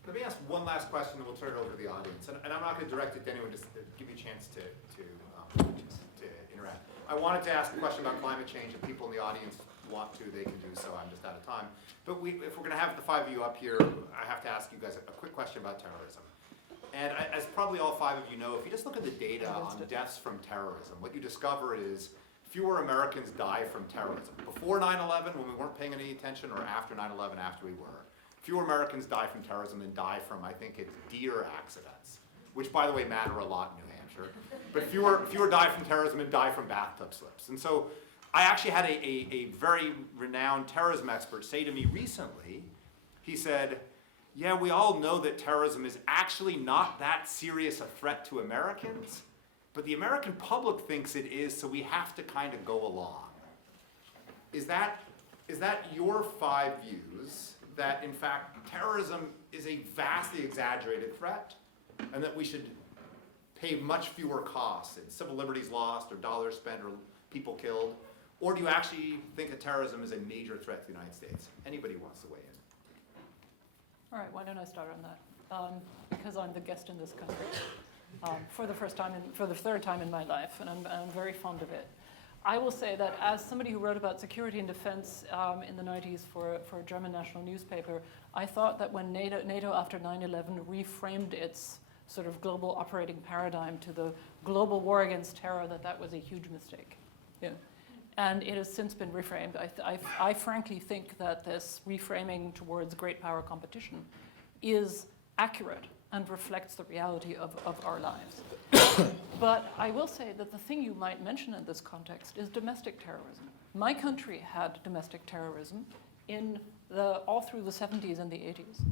Let me ask one last question, and we'll turn it over to the audience. And I'm not going to direct it to anyone, just to give you a chance to interact. I wanted to ask a question about climate change. If people in the audience want to, they can do so. I'm just out of time. But if we're going to have the five of you up here, I have to ask you guys a quick question about terrorism. And as probably all five of you know, if you just look at the data on deaths from terrorism, what you discover is fewer Americans die from terrorism. Before 9/11, when we weren't paying any attention, or after 9/11, after we were. Fewer Americans die from terrorism than die from, I think it's deer accidents, which by the way matter a lot in New Hampshire. But fewer die from terrorism than die from bathtub slips. And so I actually had a very renowned terrorism expert say to me recently, he said, yeah, we all know that terrorism is actually not that serious a threat to Americans, but the American public thinks it is, so we have to kind of go along. Is that your five views, that in fact terrorism is a vastly exaggerated threat, and that we should pay much fewer costs in civil liberties lost, or dollars spent, or people killed? Or do you actually think that terrorism is a major threat to the United States? Anybody who wants to weigh in. All right, why don't I start on that? Because I'm the guest in this country for the third time in my life, and I'm very fond of it. I will say that as somebody who wrote about security and defense in the 90s for a German national newspaper, I thought that when NATO after 9/11 reframed its sort of global operating paradigm to the global war against terror, that was a huge mistake. Yeah. And it has since been reframed. I frankly think that this reframing towards great power competition is accurate and reflects the reality of our lives. But I will say that the thing you might mention in this context is domestic terrorism. My country had domestic terrorism all through the 70s and the 80s,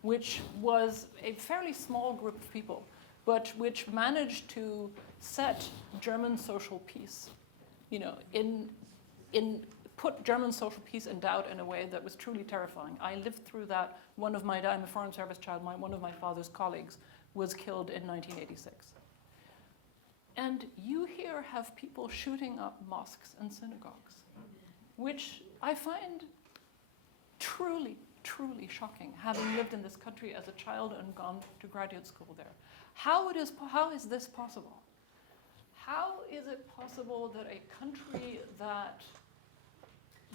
which was a fairly small group of people, but which managed to set German social peace, put German social peace in doubt in a way that was truly terrifying. I lived through that. I'm a Foreign Service child. One of my father's colleagues was killed in 1986. And you here have people shooting up mosques and synagogues, which I find truly, truly shocking, having lived in this country as a child and gone to graduate school there. How is this possible? How is it possible that a country that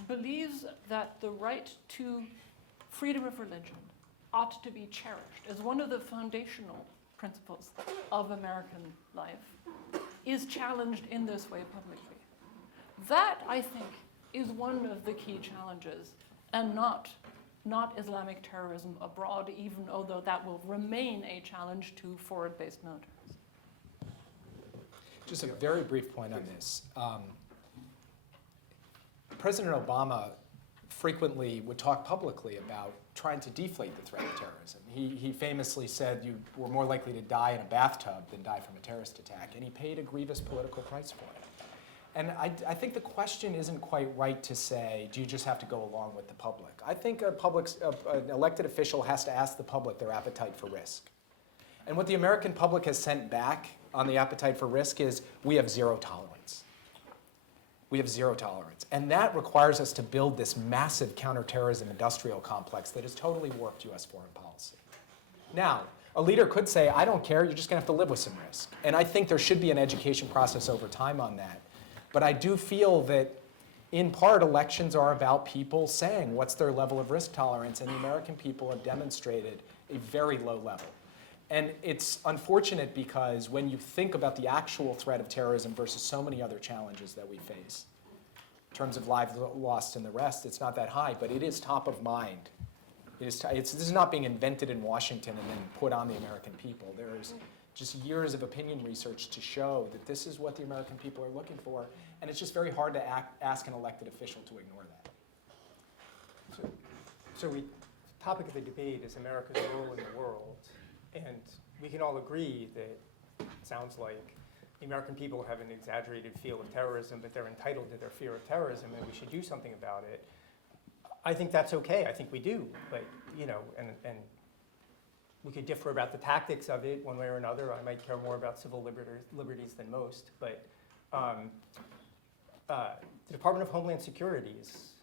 believes that the right to freedom of religion ought to be cherished as one of the foundational principles of American life is challenged in this way publicly? That, I think, is one of the key challenges, and not Islamic terrorism abroad, even although that will remain a challenge to forward-based militaries. Just a very brief point on this. President Obama frequently would talk publicly about trying to deflate the threat of terrorism. He famously said you were more likely to die in a bathtub than die from a terrorist attack, and he paid a grievous political price for it. And I think the question isn't quite right to say, do you just have to go along with the public? I think an elected official has to ask the public their appetite for risk. And what the American public has sent back on the appetite for risk is we have zero tolerance. We have zero tolerance. And that requires us to build this massive counterterrorism industrial complex that has totally warped US foreign policy. Now, a leader could say, I don't care, you're just going to have to live with some risk. And I think there should be an education process over time on that. But I do feel that, in part, elections are about people saying what's their level of risk tolerance, and the American people have demonstrated a very low level. And it's unfortunate because when you think about the actual threat of terrorism versus so many other challenges that we face, in terms of lives lost and the rest, it's not that high, but it is top of mind. This is not being invented in Washington and then put on the American people. There is just years of opinion research to show that this is what the American people are looking for, and it's just very hard to ask an elected official to ignore that. So the topic of the debate is America's role in the world, and we can all agree that it sounds like the American people have an exaggerated feel of terrorism, but they're entitled to their fear of terrorism, and we should do something about it. I think that's okay. I think we do, but and we could differ about the tactics of it one way or another. I might care more about civil liberties than most, but the Department of Homeland Security is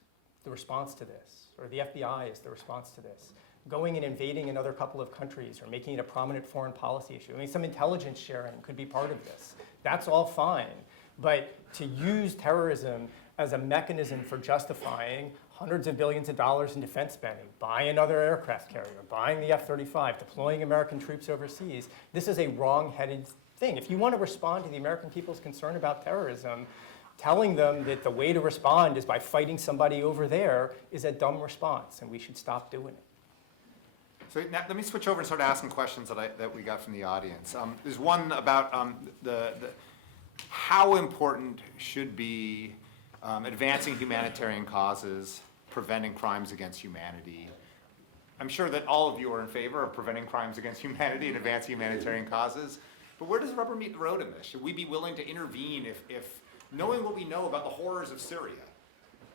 the response to this, or the FBI is the response to this. Going and invading another couple of countries or making it a prominent foreign policy issue. I mean, some intelligence sharing could be part of this. That's all fine, but to use terrorism as a mechanism for justifying hundreds of billions of dollars in defense spending, buying another aircraft carrier, buying the F-35, deploying American troops overseas, this is a wrong-headed thing. If you want to respond to the American people's concern about terrorism, telling them that the way to respond is by fighting somebody over there is a dumb response, and we should stop doing it. So now, let me switch over and start asking questions that we got from the audience. There's one about how important should be advancing humanitarian causes, preventing crimes against humanity. I'm sure that all of you are in favor of preventing crimes against humanity and advancing humanitarian causes, but where does the rubber meet the road in this? Should we be willing to intervene if knowing what we know about the horrors of Syria,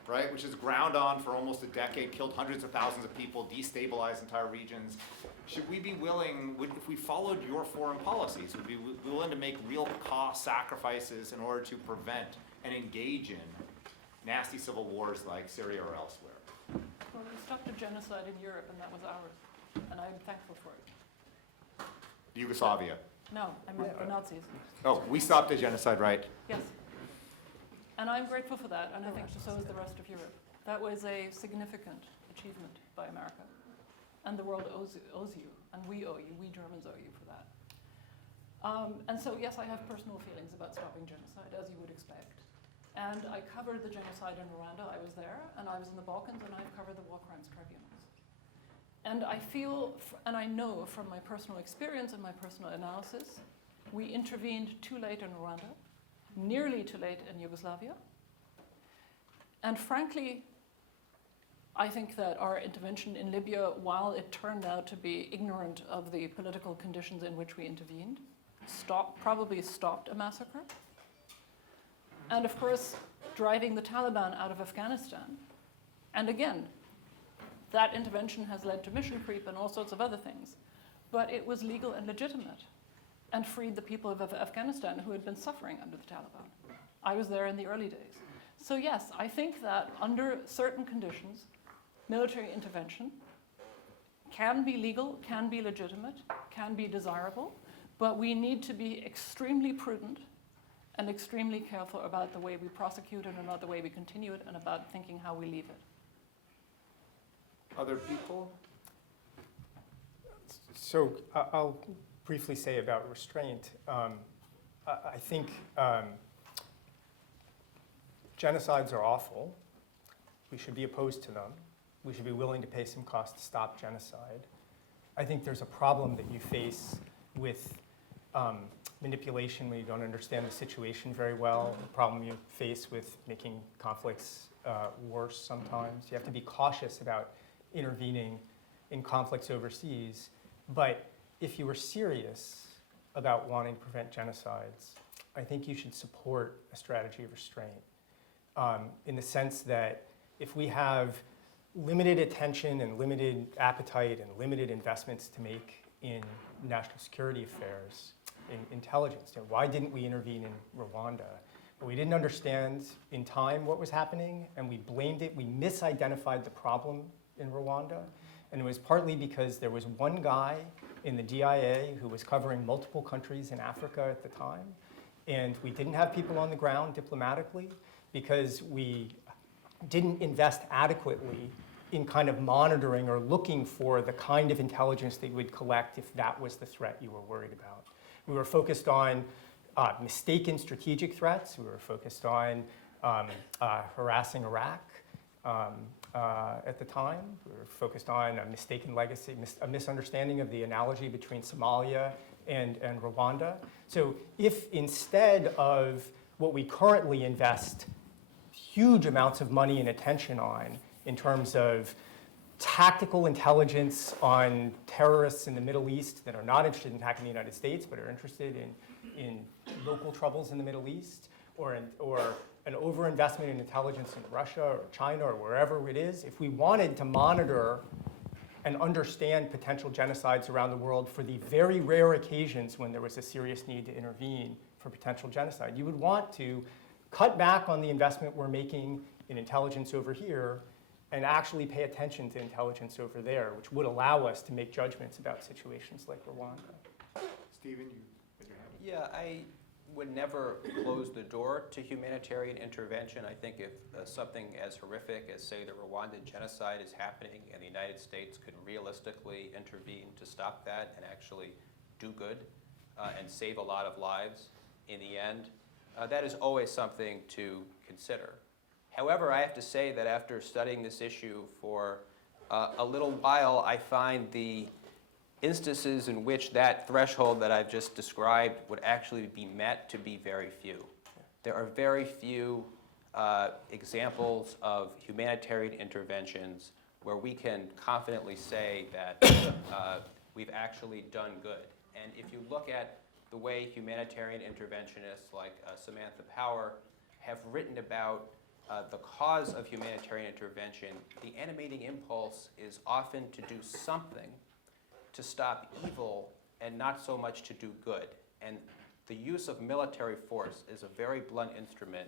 right, which is ground on for almost a decade, killed hundreds of thousands of people, destabilized entire regions, should we be willing, if we followed your foreign policies, would we be willing to make real cost sacrifices in order to prevent and engage in nasty civil wars like Syria or elsewhere? Well, we stopped a genocide in Europe, and that was ours, and I'm thankful for it. Yugoslavia. No, I meant the Nazis. Oh, we stopped a genocide, right? Yes. And I'm grateful for that, and I think so is the rest of Europe. That was a significant achievement by America. And the world owes you, and we owe you, we Germans owe you for that. And so, yes, I have personal feelings about stopping genocide, as you would expect. And I covered the genocide in Rwanda. I was there, and I was in the Balkans, and I've covered the war crimes tribunals. And I feel, and I know from my personal experience and my personal analysis, we intervened too late in Rwanda, nearly too late in Yugoslavia. And frankly, I think that our intervention in Libya, while it turned out to be ignorant of the political conditions in which we intervened, probably stopped a massacre. And of course, driving the Taliban out of Afghanistan. And again, that intervention has led to mission creep and all sorts of other things. But it was legal and legitimate and freed the people of Afghanistan who had been suffering under the Taliban. I was there in the early days. So yes, I think that under certain conditions, military intervention can be legal, can be legitimate, can be desirable, but we need to be extremely prudent and extremely careful about the way we prosecute it and about the way we continue it and about thinking how we leave it. Other people? So I'll briefly say about restraint. I think genocides are awful. We should be opposed to them. We should be willing to pay some cost to stop genocide. I think there's a problem that you face with manipulation when you don't understand the situation very well, the problem you face with making conflicts worse sometimes. You have to be cautious about intervening in conflicts overseas. But if you were serious about wanting to prevent genocides, I think you should support a strategy of restraint in the sense that if we have limited attention and limited appetite and limited investments to make in national security affairs, in intelligence, why didn't we intervene in Rwanda? We didn't understand in time what was happening, and we blamed it. We misidentified the problem in Rwanda, And it was partly because there was one guy in the DIA who was covering multiple countries in Africa at the time. And we didn't have people on the ground diplomatically because we didn't invest adequately in kind of monitoring or looking for the kind of intelligence that you would collect if that was the threat you were worried about. We were focused on mistaken strategic threats. We were focused on harassing Iraq at the time. We were focused on a mistaken legacy, a misunderstanding of the analogy between Somalia and Rwanda. So if instead of what we currently invest huge amounts of money and attention on in terms of tactical intelligence on terrorists in the Middle East that are not interested in attacking the United States but are interested in local troubles in the Middle East, or an overinvestment in intelligence in Russia or China or wherever it is, if we wanted to monitor and understand potential genocides around the world for the very rare occasions when there was a serious need to intervene for potential genocide, you would want to cut back on the investment we're making in intelligence over here and actually pay attention to intelligence over there, which would allow us to make judgments about situations like Rwanda. Stephen, you put your hand up. Yeah, I would never close the door to humanitarian intervention. I think if something as horrific as, say, the Rwandan genocide is happening and the United States could realistically intervene to stop that and actually do good and save a lot of lives in the end, that is always something to consider. However, I have to say that after studying this issue for a little while, I find the instances in which that threshold that I've just described would actually be met to be very few. There are very few examples of humanitarian interventions where we can confidently say that we've actually done good. And if you look at the way humanitarian interventionists like Samantha Power have written about the cause of humanitarian intervention, the animating impulse is often to do something to stop evil and not so much to do good. And the use of military force is a very blunt instrument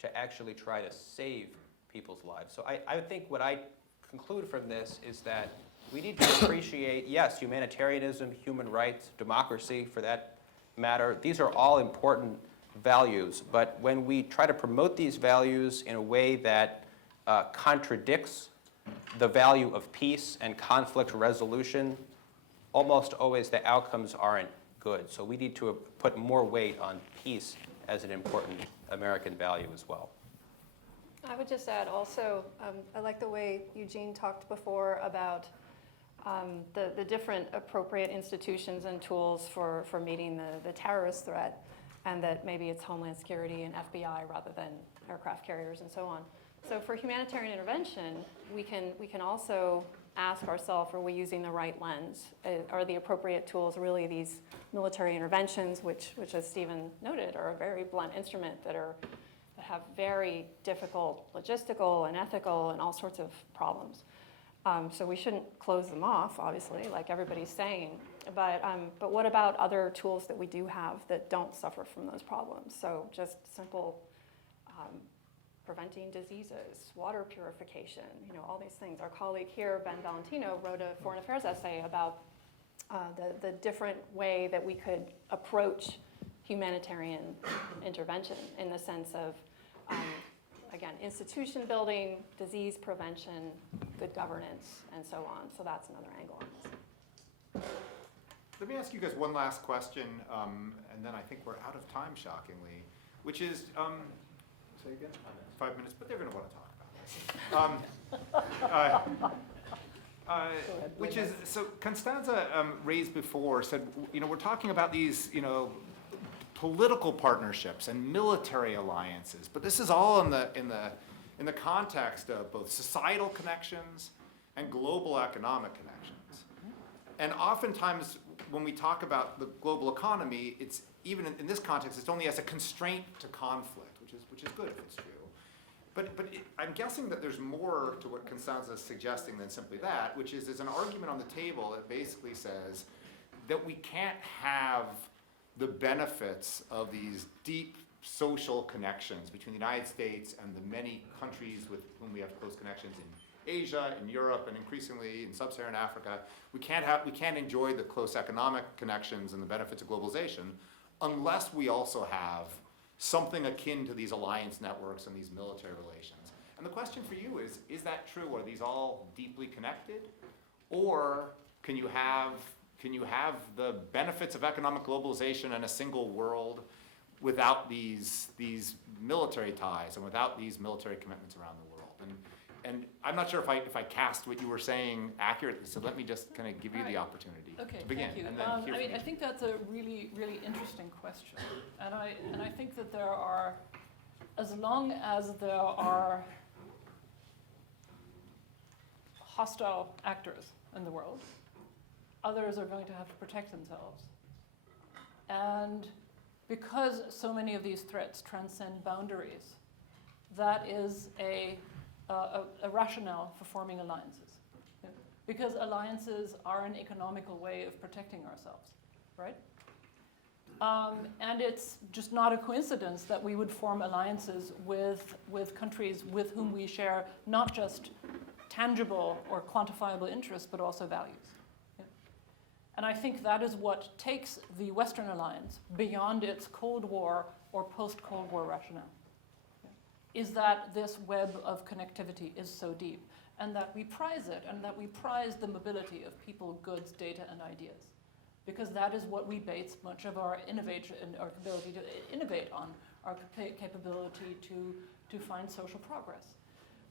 to actually try to save people's lives. So I think what I conclude from this is that we need to appreciate, yes, humanitarianism, human rights, democracy for that matter. These are all important values, but when we try to promote these values in a way that contradicts the value of peace and conflict resolution, almost always the outcomes aren't good. So we need to put more weight on peace as an important American value as well. I would just add also, I like the way Eugene talked before about the different appropriate institutions and tools for meeting the terrorist threat, and that maybe it's Homeland Security and FBI rather than aircraft carriers and so on. So for humanitarian intervention, we can also ask ourselves, are we using the right lens? Are the appropriate tools really these military interventions, which as Stephen noted, are a very blunt instrument that have very difficult logistical and ethical and all sorts of problems. So we shouldn't close them off, obviously, like everybody's saying. But what about other tools that we do have that don't suffer from those problems? So just simple preventing diseases, water purification, all these things. Our colleague here, Ben Valentino, wrote a foreign affairs essay about the different way that we could approach humanitarian intervention in the sense of, again, institution building, disease prevention, good governance, and so on. So that's another angle on this. Let me ask you guys one last question, and then I think we're out of time, shockingly, which is, say again? 5 minutes, but they're going to want to talk about this. Which is, so Constanze raised before, said, we're talking about these, political partnerships and military alliances, but this is all in the context of both societal connections and global economic connections. And oftentimes, when we talk about the global economy, it's even in this context, it's only as a constraint to conflict, which is good if it's true. But I'm guessing that there's more to what Constanze is suggesting than simply that, which is there's an argument on the table that basically says that we can't have the benefits of these deep social connections between the United States and the many countries with whom we have close connections Asia, in Europe, and increasingly in sub-Saharan Africa. We can't enjoy the close economic connections and the benefits of globalization unless we also have something akin to these alliance networks and these military relations. And the question for you is that true? Are these all deeply connected? Or can you have the benefits of economic globalization and a single world without these military ties and without these military commitments around the world? And I'm not sure if I cast what you were saying accurately, so let me just kind of give you the opportunity to begin. Thank you. And then hear from you. I think that's a really, really interesting question. And I think that there are, as long as there are hostile actors in the world, others are going to have to protect themselves. And because so many of these threats transcend boundaries, that is a rationale for forming alliances. Yeah. Because alliances are an economical way of protecting ourselves, right? And it's just not a coincidence that we would form alliances with countries with whom we share not just tangible or quantifiable interests, but also values. Yeah. And I think that is what takes the Western alliance beyond its Cold War or post-Cold War rationale. Is that this web of connectivity is so deep, and that we prize it, and that we prize the mobility of people, goods, data, and ideas. Because that is what we base much of our innovation and our ability to innovate on, our capability to find social progress.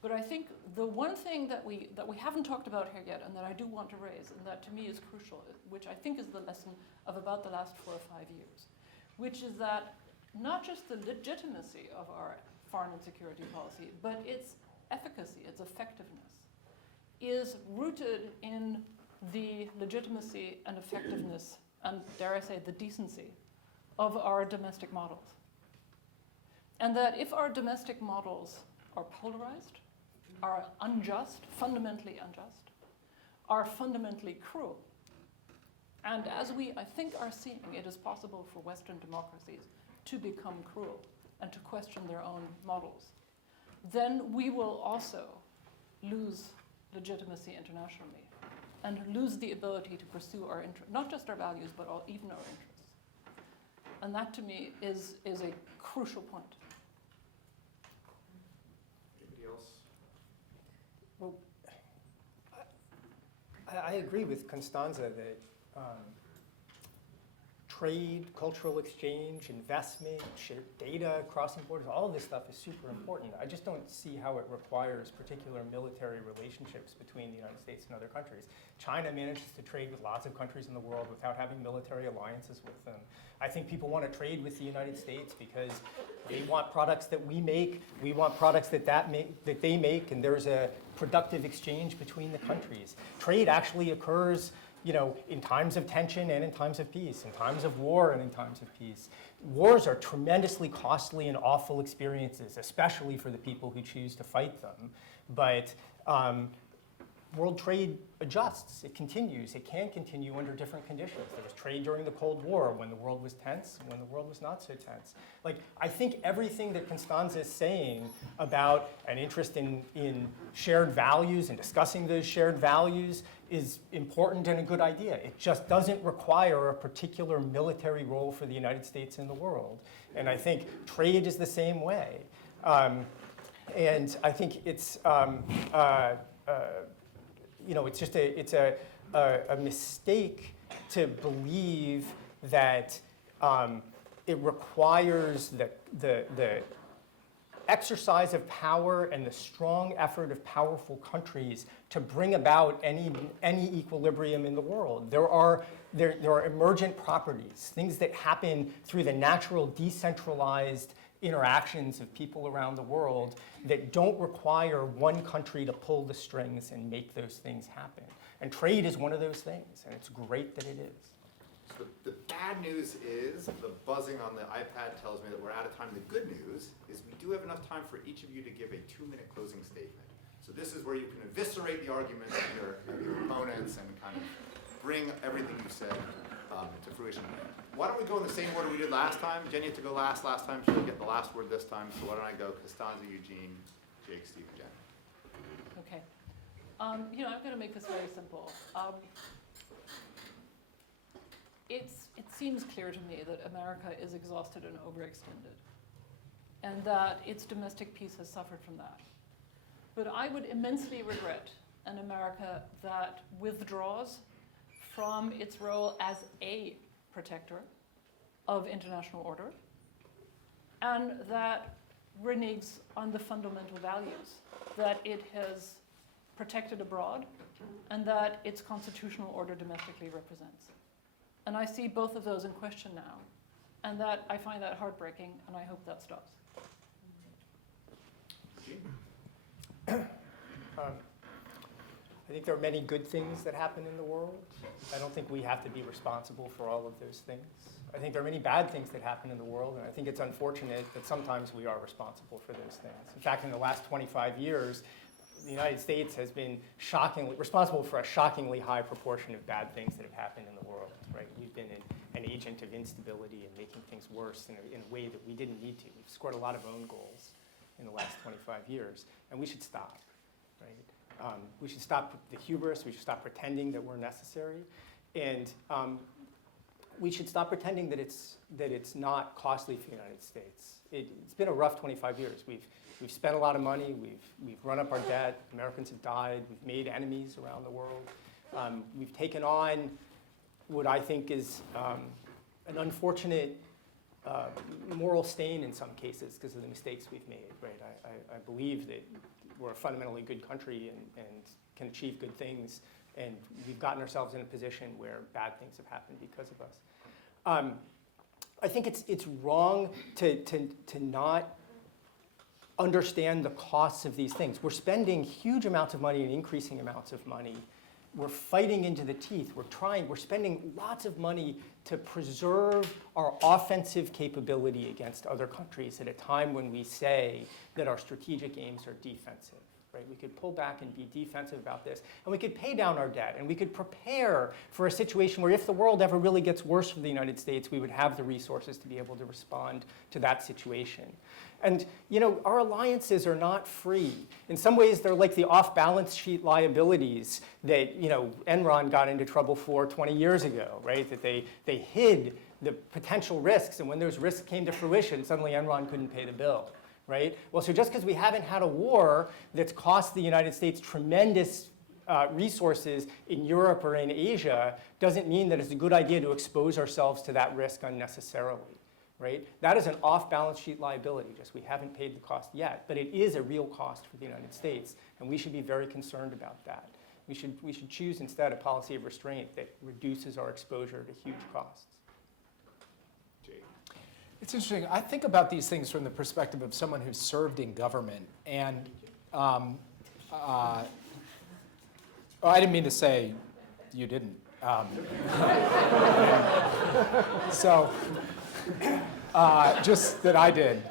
But I think the one thing that we haven't talked about here yet, and that I do want to raise, and that to me is crucial, which I think is the lesson of about the last 4 or 5 years, which is that not just the legitimacy of our foreign and security policy, but its efficacy, its effectiveness, is rooted in the legitimacy and effectiveness, and dare I say, the decency of our domestic models. And that if our domestic models are polarized, are unjust, fundamentally unjust, are fundamentally cruel, and as we, I think, are seeing, it is possible for Western democracies to become cruel and to question their own models, then we will also lose legitimacy internationally and lose the ability to pursue our interests, not just our values, but even our interests. And that, to me, is a crucial point. Anybody else? Well, I agree with Constanze that trade, cultural exchange, investment, shared data, crossing borders, all of this stuff is super important. I just don't see how it requires particular military relationships between the United States and other countries. China manages to trade with lots of countries in the world without having military alliances with them. I think people want to trade with the United States because they want products that we make, we want products that they make, and there's a productive exchange between the countries. Trade actually occurs, in times of tension and in times of peace, in times of war and in times of peace. Wars are tremendously costly and awful experiences, especially for the people who choose to fight them. But world trade adjusts, it continues. It can continue under different conditions. There was trade during the Cold War when the world was tense, when the world was not so tense. I think everything that Constanze is saying about an interest in shared values and discussing those shared values is important and a good idea. It just doesn't require a particular military role for the United States in the world. And I think trade is the same way. And I think it's, it's a mistake to believe that it requires the exercise of power and the strong effort of powerful countries to bring about any equilibrium in the world. There are emergent properties, things that happen through the natural decentralized interactions of people around the world that don't require one country to pull the strings and make those things happen. And trade is one of those things, and it's great that it is. So the bad news is the buzzing on the iPad tells me that we're out of time. The good news is we do have enough time for each of you to give a 2-minute closing statement. So this is where you can eviscerate the arguments of your opponents and kind of bring everything you said to fruition. Why don't we go in the same order we did last time? Jenny had to go last time. She'll get the last word this time. So why don't I go Constanze, Eugene, Jake, Steve, Jen. Okay. I'm going to make this very simple. It seems clear to me that America is exhausted and overextended, and that its domestic peace has suffered from that. But I would immensely regret an America that withdraws from its role as a protector of international order, and that reneges on the fundamental values that it has protected abroad and that its constitutional order domestically represents. And I see both of those in question now, and that I find that heartbreaking, and I hope that stops. I think there are many good things that happen in the world. I don't think we have to be responsible for all of those things. I think there are many bad things that happen in the world, and I think it's unfortunate that sometimes we are responsible for those things. In fact, in the last 25 years, the United States has been responsible for a shockingly high proportion of bad things that have happened in the world, right? We've been an agent of instability and making things worse in a way that we didn't need to. We've scored a lot of own goals in the last 25 years, and we should stop, right? We should stop the hubris. We should stop pretending that we're necessary, and we should stop pretending that it's not costly for the United States. It's been a rough 25 years. We've spent a lot of money. We've run up our debt. Americans have died. We've made enemies around the world. We've taken on what I think is an unfortunate moral stain in some cases because of the mistakes we've made. Right? I believe that we're a fundamentally good country and can achieve good things, and we've gotten ourselves in a position where bad things have happened because of us. I think it's wrong to not understand the costs of these things. We're spending huge amounts of money and increasing amounts of money. We're fighting into the teeth. We're spending lots of money to preserve our offensive capability against other countries at a time when we say that our strategic aims are defensive. Right? We could pull back and be defensive about this, and we could pay down our debt, and we could prepare for a situation where if the world ever really gets worse for the United States, we would have the resources to be able to respond to that situation. And our alliances are not free. In some ways, they're like the off-balance sheet liabilities that Enron got into trouble for 20 years ago, right? That they hid the potential risks, and when those risks came to fruition, suddenly Enron couldn't pay the bill. Right? Well, so just because we haven't had a war that's cost the United States tremendous resources in Europe or in Asia doesn't mean that it's a good idea to expose ourselves to that risk unnecessarily. Right? That is an off-balance sheet liability, just we haven't paid the cost yet, but it is a real cost for the United States, and we should be very concerned about that. We should choose instead a policy of restraint that reduces our exposure to huge costs. It's interesting. I think about these things from the perspective of someone who's served in government. And I didn't mean to say you didn't. So just that I did.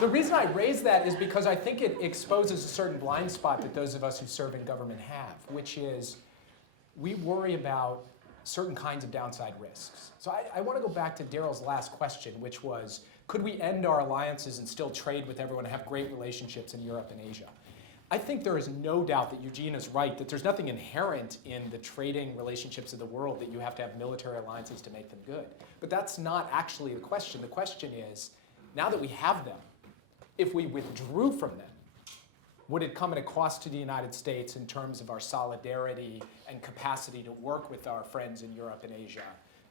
The reason I raise that is because I think it exposes a certain blind spot that those of us who serve in government have, which is we worry about certain kinds of downside risks. So I want to go back to Daryl's last question, which was, could we end our alliances and still trade with everyone and have great relationships in Europe and Asia? I think there is no doubt that Eugene is right, that there's nothing inherent in the trading relationships of the world that you have to have military alliances to make them good. But that's not actually the question. The question is, now that we have them, if we withdrew from them, would it come at a cost to the United States in terms of our solidarity and capacity to work with our friends in Europe and Asia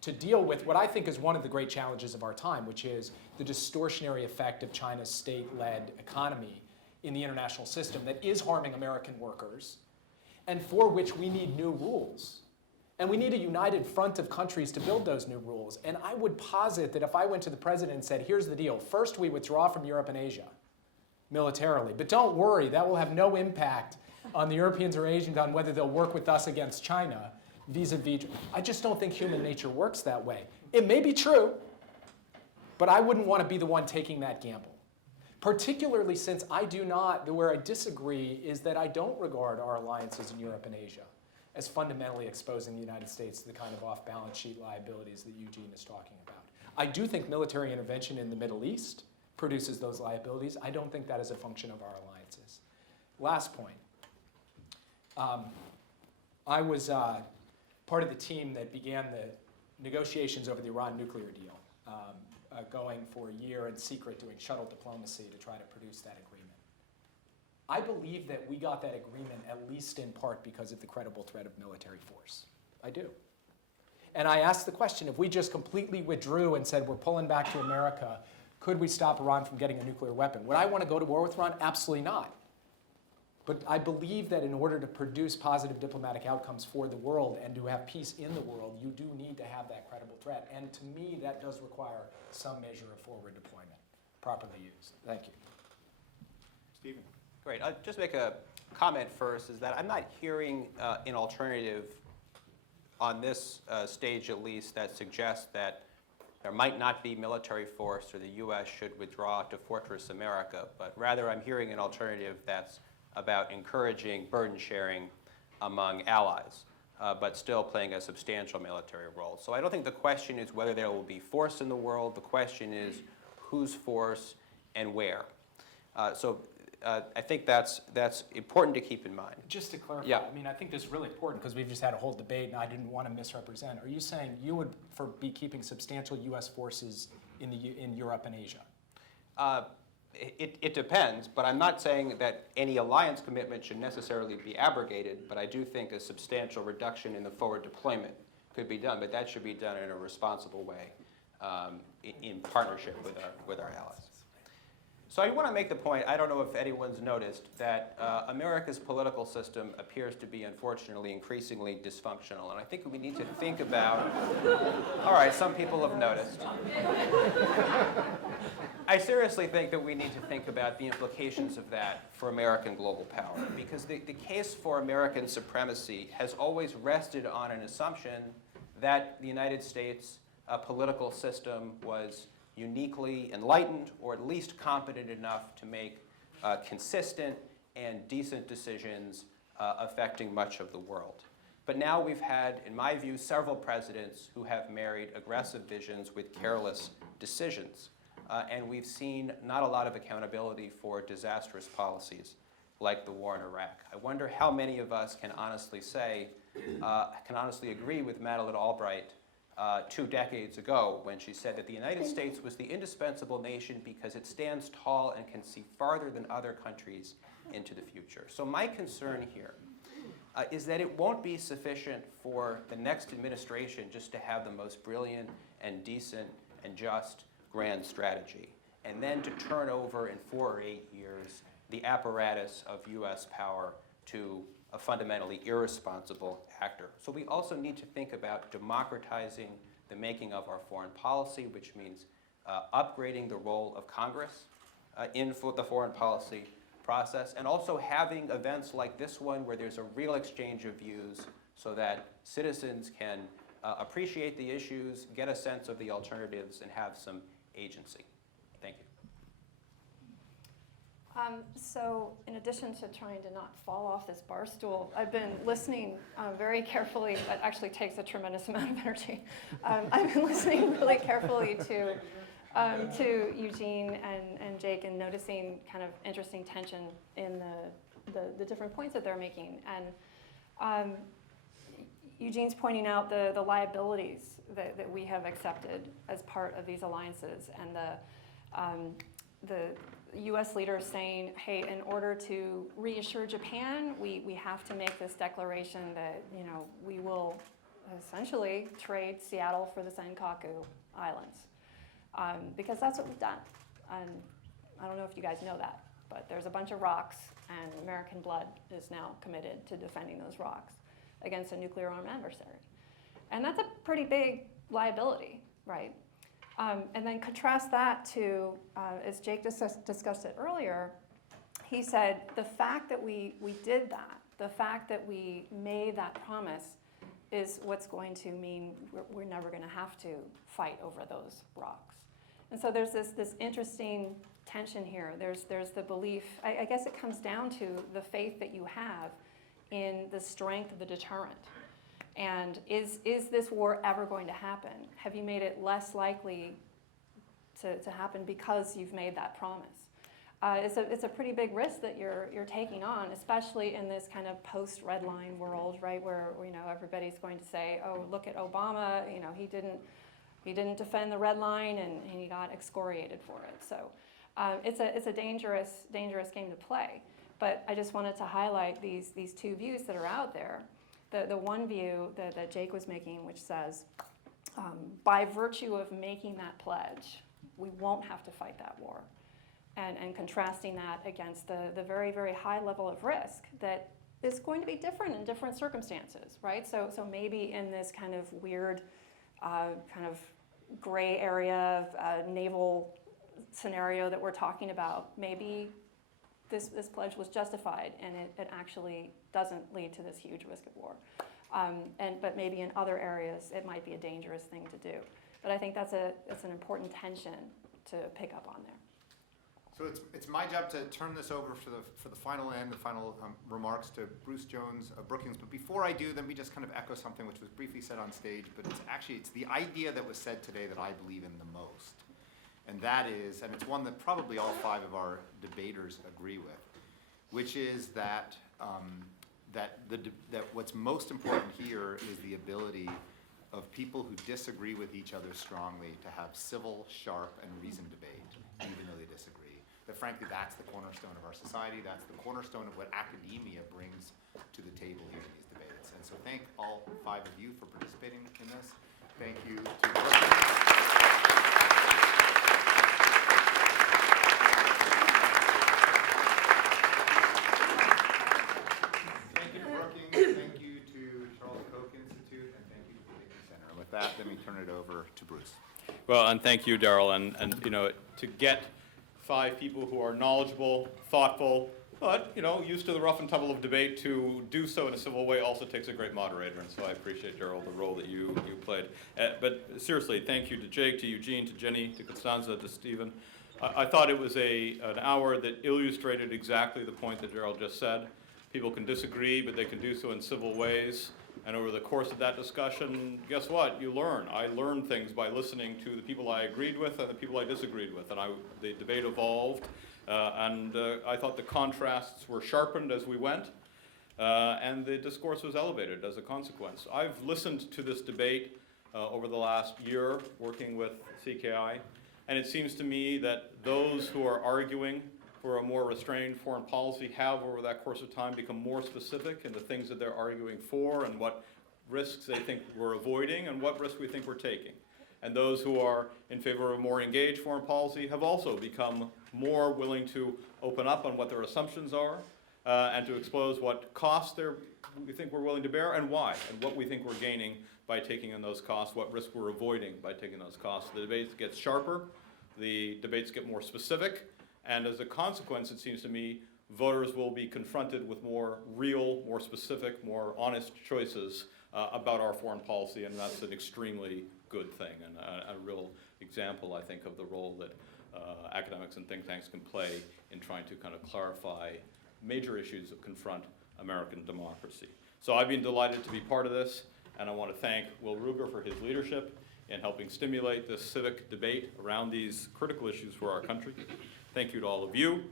to deal with what I think is one of the great challenges of our time, which is the distortionary effect of China's state-led economy in the international system that is harming American workers and for which we need new rules. And we need a united front of countries to build those new rules. And I would posit that if I went to the president and said, here's the deal, first we withdraw from Europe and Asia militarily. But don't worry, that will have no impact on the Europeans or Asians on whether they'll work with us against China vis-a-vis. I just don't think human nature works that way. It may be true, but I wouldn't want to be the one taking that gamble. Particularly since I do not, where I disagree is that I don't regard our alliances in Europe and Asia as fundamentally exposing the United States to the kind of off-balance sheet liabilities that Eugene is talking about. I do think military intervention in the Middle East produces those liabilities. I don't think that is a function of our alliances. Last point. I was part of the team that began the negotiations over the Iran nuclear deal, going for a year in secret doing shuttle diplomacy to try to produce that agreement. I believe that we got that agreement at least in part because of the credible threat of military force. I do. And I asked the question, if we just completely withdrew and said we're pulling back to America, could we stop Iran from getting a nuclear weapon? Would I want to go to war with Iran? Absolutely not. But I believe that in order to produce positive diplomatic outcomes for the world and to have peace in the world, you do need to have that credible threat. And to me, that does require some measure of forward deployment, properly used. Thank you. Stephen. Great. I'll just make a comment first, is that I'm not hearing an alternative on this stage at least that suggests that there might not be military force or the U.S. should withdraw to Fortress America, but rather I'm hearing an alternative that's about encouraging burden sharing among allies, but still playing a substantial military role. So I don't think the question is whether there will be force in the world. The question is whose force and where. I think that's important to keep in mind. Just to clarify, Yeah. I mean, I think this is really important because we've just had a whole debate and I didn't want to misrepresent. Are you saying you would be keeping substantial U.S. forces in Europe and Asia? It depends, but I'm not saying that any alliance commitment should necessarily be abrogated, but I do think a substantial reduction in the forward deployment could be done, but that should be done in a responsible way in partnership with our allies. So I want to make the point, I don't know if anyone's noticed, that America's political system appears to be, unfortunately, increasingly dysfunctional. And I think we need to think about, all right, some people have noticed. I seriously think that we need to think about the implications of that for American global power. Because the case for American supremacy has always rested on an assumption that the United States political system was uniquely enlightened, or at least competent enough to make consistent and decent decisions affecting much of the world. But now we've had, in my view, several presidents who have married aggressive visions with careless decisions. And we've seen not a lot of accountability for disastrous policies like the war in Iraq. I wonder how many of us can honestly say, can honestly agree with Madeleine Albright 2 decades ago when she said that the United States was the indispensable nation because it stands tall and can see farther than other countries into the future. So my concern here is that it won't be sufficient for the next administration just to have the most brilliant and decent and just grand strategy, and then to turn over in 4 or 8 years the apparatus of US power to a fundamentally irresponsible actor. So we also need to think about democratizing the making of our foreign policy, which means upgrading the role of Congress in the foreign policy process, and also having events like this one where there's a real exchange of views so that citizens can appreciate the issues, get a sense of the alternatives, and have some agency. Thank you. So in addition to trying to not fall off this bar stool, I've been listening very carefully. That actually takes a tremendous amount of energy. I've been listening really carefully to Eugene and Jake, and noticing kind of interesting tension in the different points that they're making. And Eugene's pointing out the liabilities that we have accepted as part of these alliances, and the U.S. leaders saying, hey, in order to reassure Japan, we have to make this declaration that, you know, we will essentially trade Seattle for the Senkaku Islands, because that's what we've done. And I don't know if you guys know that, but there's a bunch of rocks, and American blood is now committed to defending those rocks against a nuclear armed adversary. And that's a pretty big liability, right? And then contrast that to, as Jake discussed it earlier, he said the fact that we did that, the fact that we made that promise is what's going to mean we're never going to have to fight over those rocks. And so there's this interesting tension here. There's the belief, I guess it comes down to the faith that you have in the strength of the deterrent. And is this war ever going to happen? Have you made it less likely to happen because you've made that promise. It's a pretty big risk that you're taking on, especially in this kind of post-red line world, right, where everybody's going to say, oh, look at Obama, he didn't defend the red line and he got excoriated for it. So it's a dangerous game to play. But I just wanted to highlight these two views that are out there. The one view that Jake was making, which says, by virtue of making that pledge, we won't have to fight that war. And contrasting that against the very, very high level of risk that is going to be different in different circumstances, right? So maybe in this kind of weird, kind of gray area of naval scenario that we're talking about, maybe this pledge was justified and it actually doesn't lead to this huge risk of war. But maybe in other areas it might be a dangerous thing to do. But I think that's an important tension to pick up on there. So it's my job to turn this over for the final remarks to Bruce Jones of Brookings. But before I do, let me just kind of echo something which was briefly said on stage. But it's the idea that was said today that I believe in the most, and that is, and it's one that probably all five of our debaters agree with, which is that that what's most important here is the ability of people who disagree with each other strongly to have civil, sharp, and reasoned debate, even though they disagree. That frankly, that's the cornerstone of our society. That's the cornerstone of what academia brings to the table here in these debates. And so thank all five of you for participating in this. Thank you to Thank you to Brookings, thank you to Charles Koch Institute, and thank you to the Dickey Center. And with that, let me turn it over to Bruce. Well, and thank you, Daryl, and to get five people who are knowledgeable, thoughtful, but used to the rough and tumble of debate to do so in a civil way also takes a great moderator, and so I appreciate, Daryl, the role that you played. But seriously, thank you to Jake, to Eugene, to Jenny, to Constanze, to Stephen. I thought it was an hour that illustrated exactly the point that Daryl just said. People can disagree, but they can do so in civil ways. And over the course of that discussion, guess what? You learn. I learned things by listening to the people I agreed with and the people I disagreed with. And the debate evolved. And I thought the contrasts were sharpened as we went. And the discourse was elevated as a consequence. I've listened to this debate over the last year, working with CKI. And it seems to me that those who are arguing for a more restrained foreign policy have, over that course of time, become more specific in the things that they're arguing for and what risks they think we're avoiding and what risks we think we're taking. And those who are in favor of a more engaged foreign policy have also become more willing to open up on what their assumptions are and to expose what costs we think we're willing to bear and why, and what we think we're gaining by taking on those costs, what risk we're avoiding by taking those costs. The debates get sharper, the debates get more specific, and as a consequence, it seems to me, voters will be confronted with more real, more specific, more honest choices about our foreign policy, and that's an extremely good thing and a real example, I think, of the role that academics and think tanks can play in trying to kind of clarify major issues that confront American democracy. So I've been delighted to be part of this, and I want to thank Will Ruger for his leadership in helping stimulate this civic debate around these critical issues for our country. Thank you to all of you.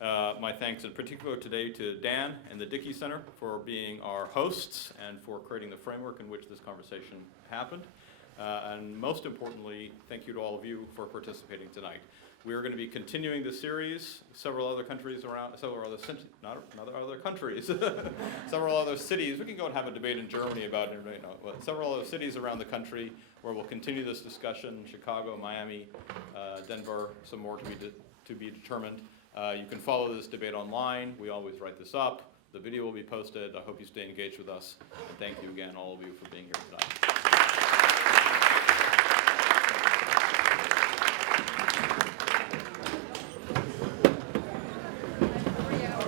My thanks in particular today to Dan and the Dickey Center for being our hosts and for creating the framework in which this conversation happened. And most importantly, thank you to all of you for participating tonight. We are going to be continuing the series. Several other countries around, several other cities. We can go and have a debate in Germany about it, several other cities around the country where we'll continue this discussion. Chicago, Miami, Denver, some more to be determined. You can follow this debate online. We always write this up. The video will be posted. I hope you stay engaged with us. And thank you again, all of you, for being here tonight.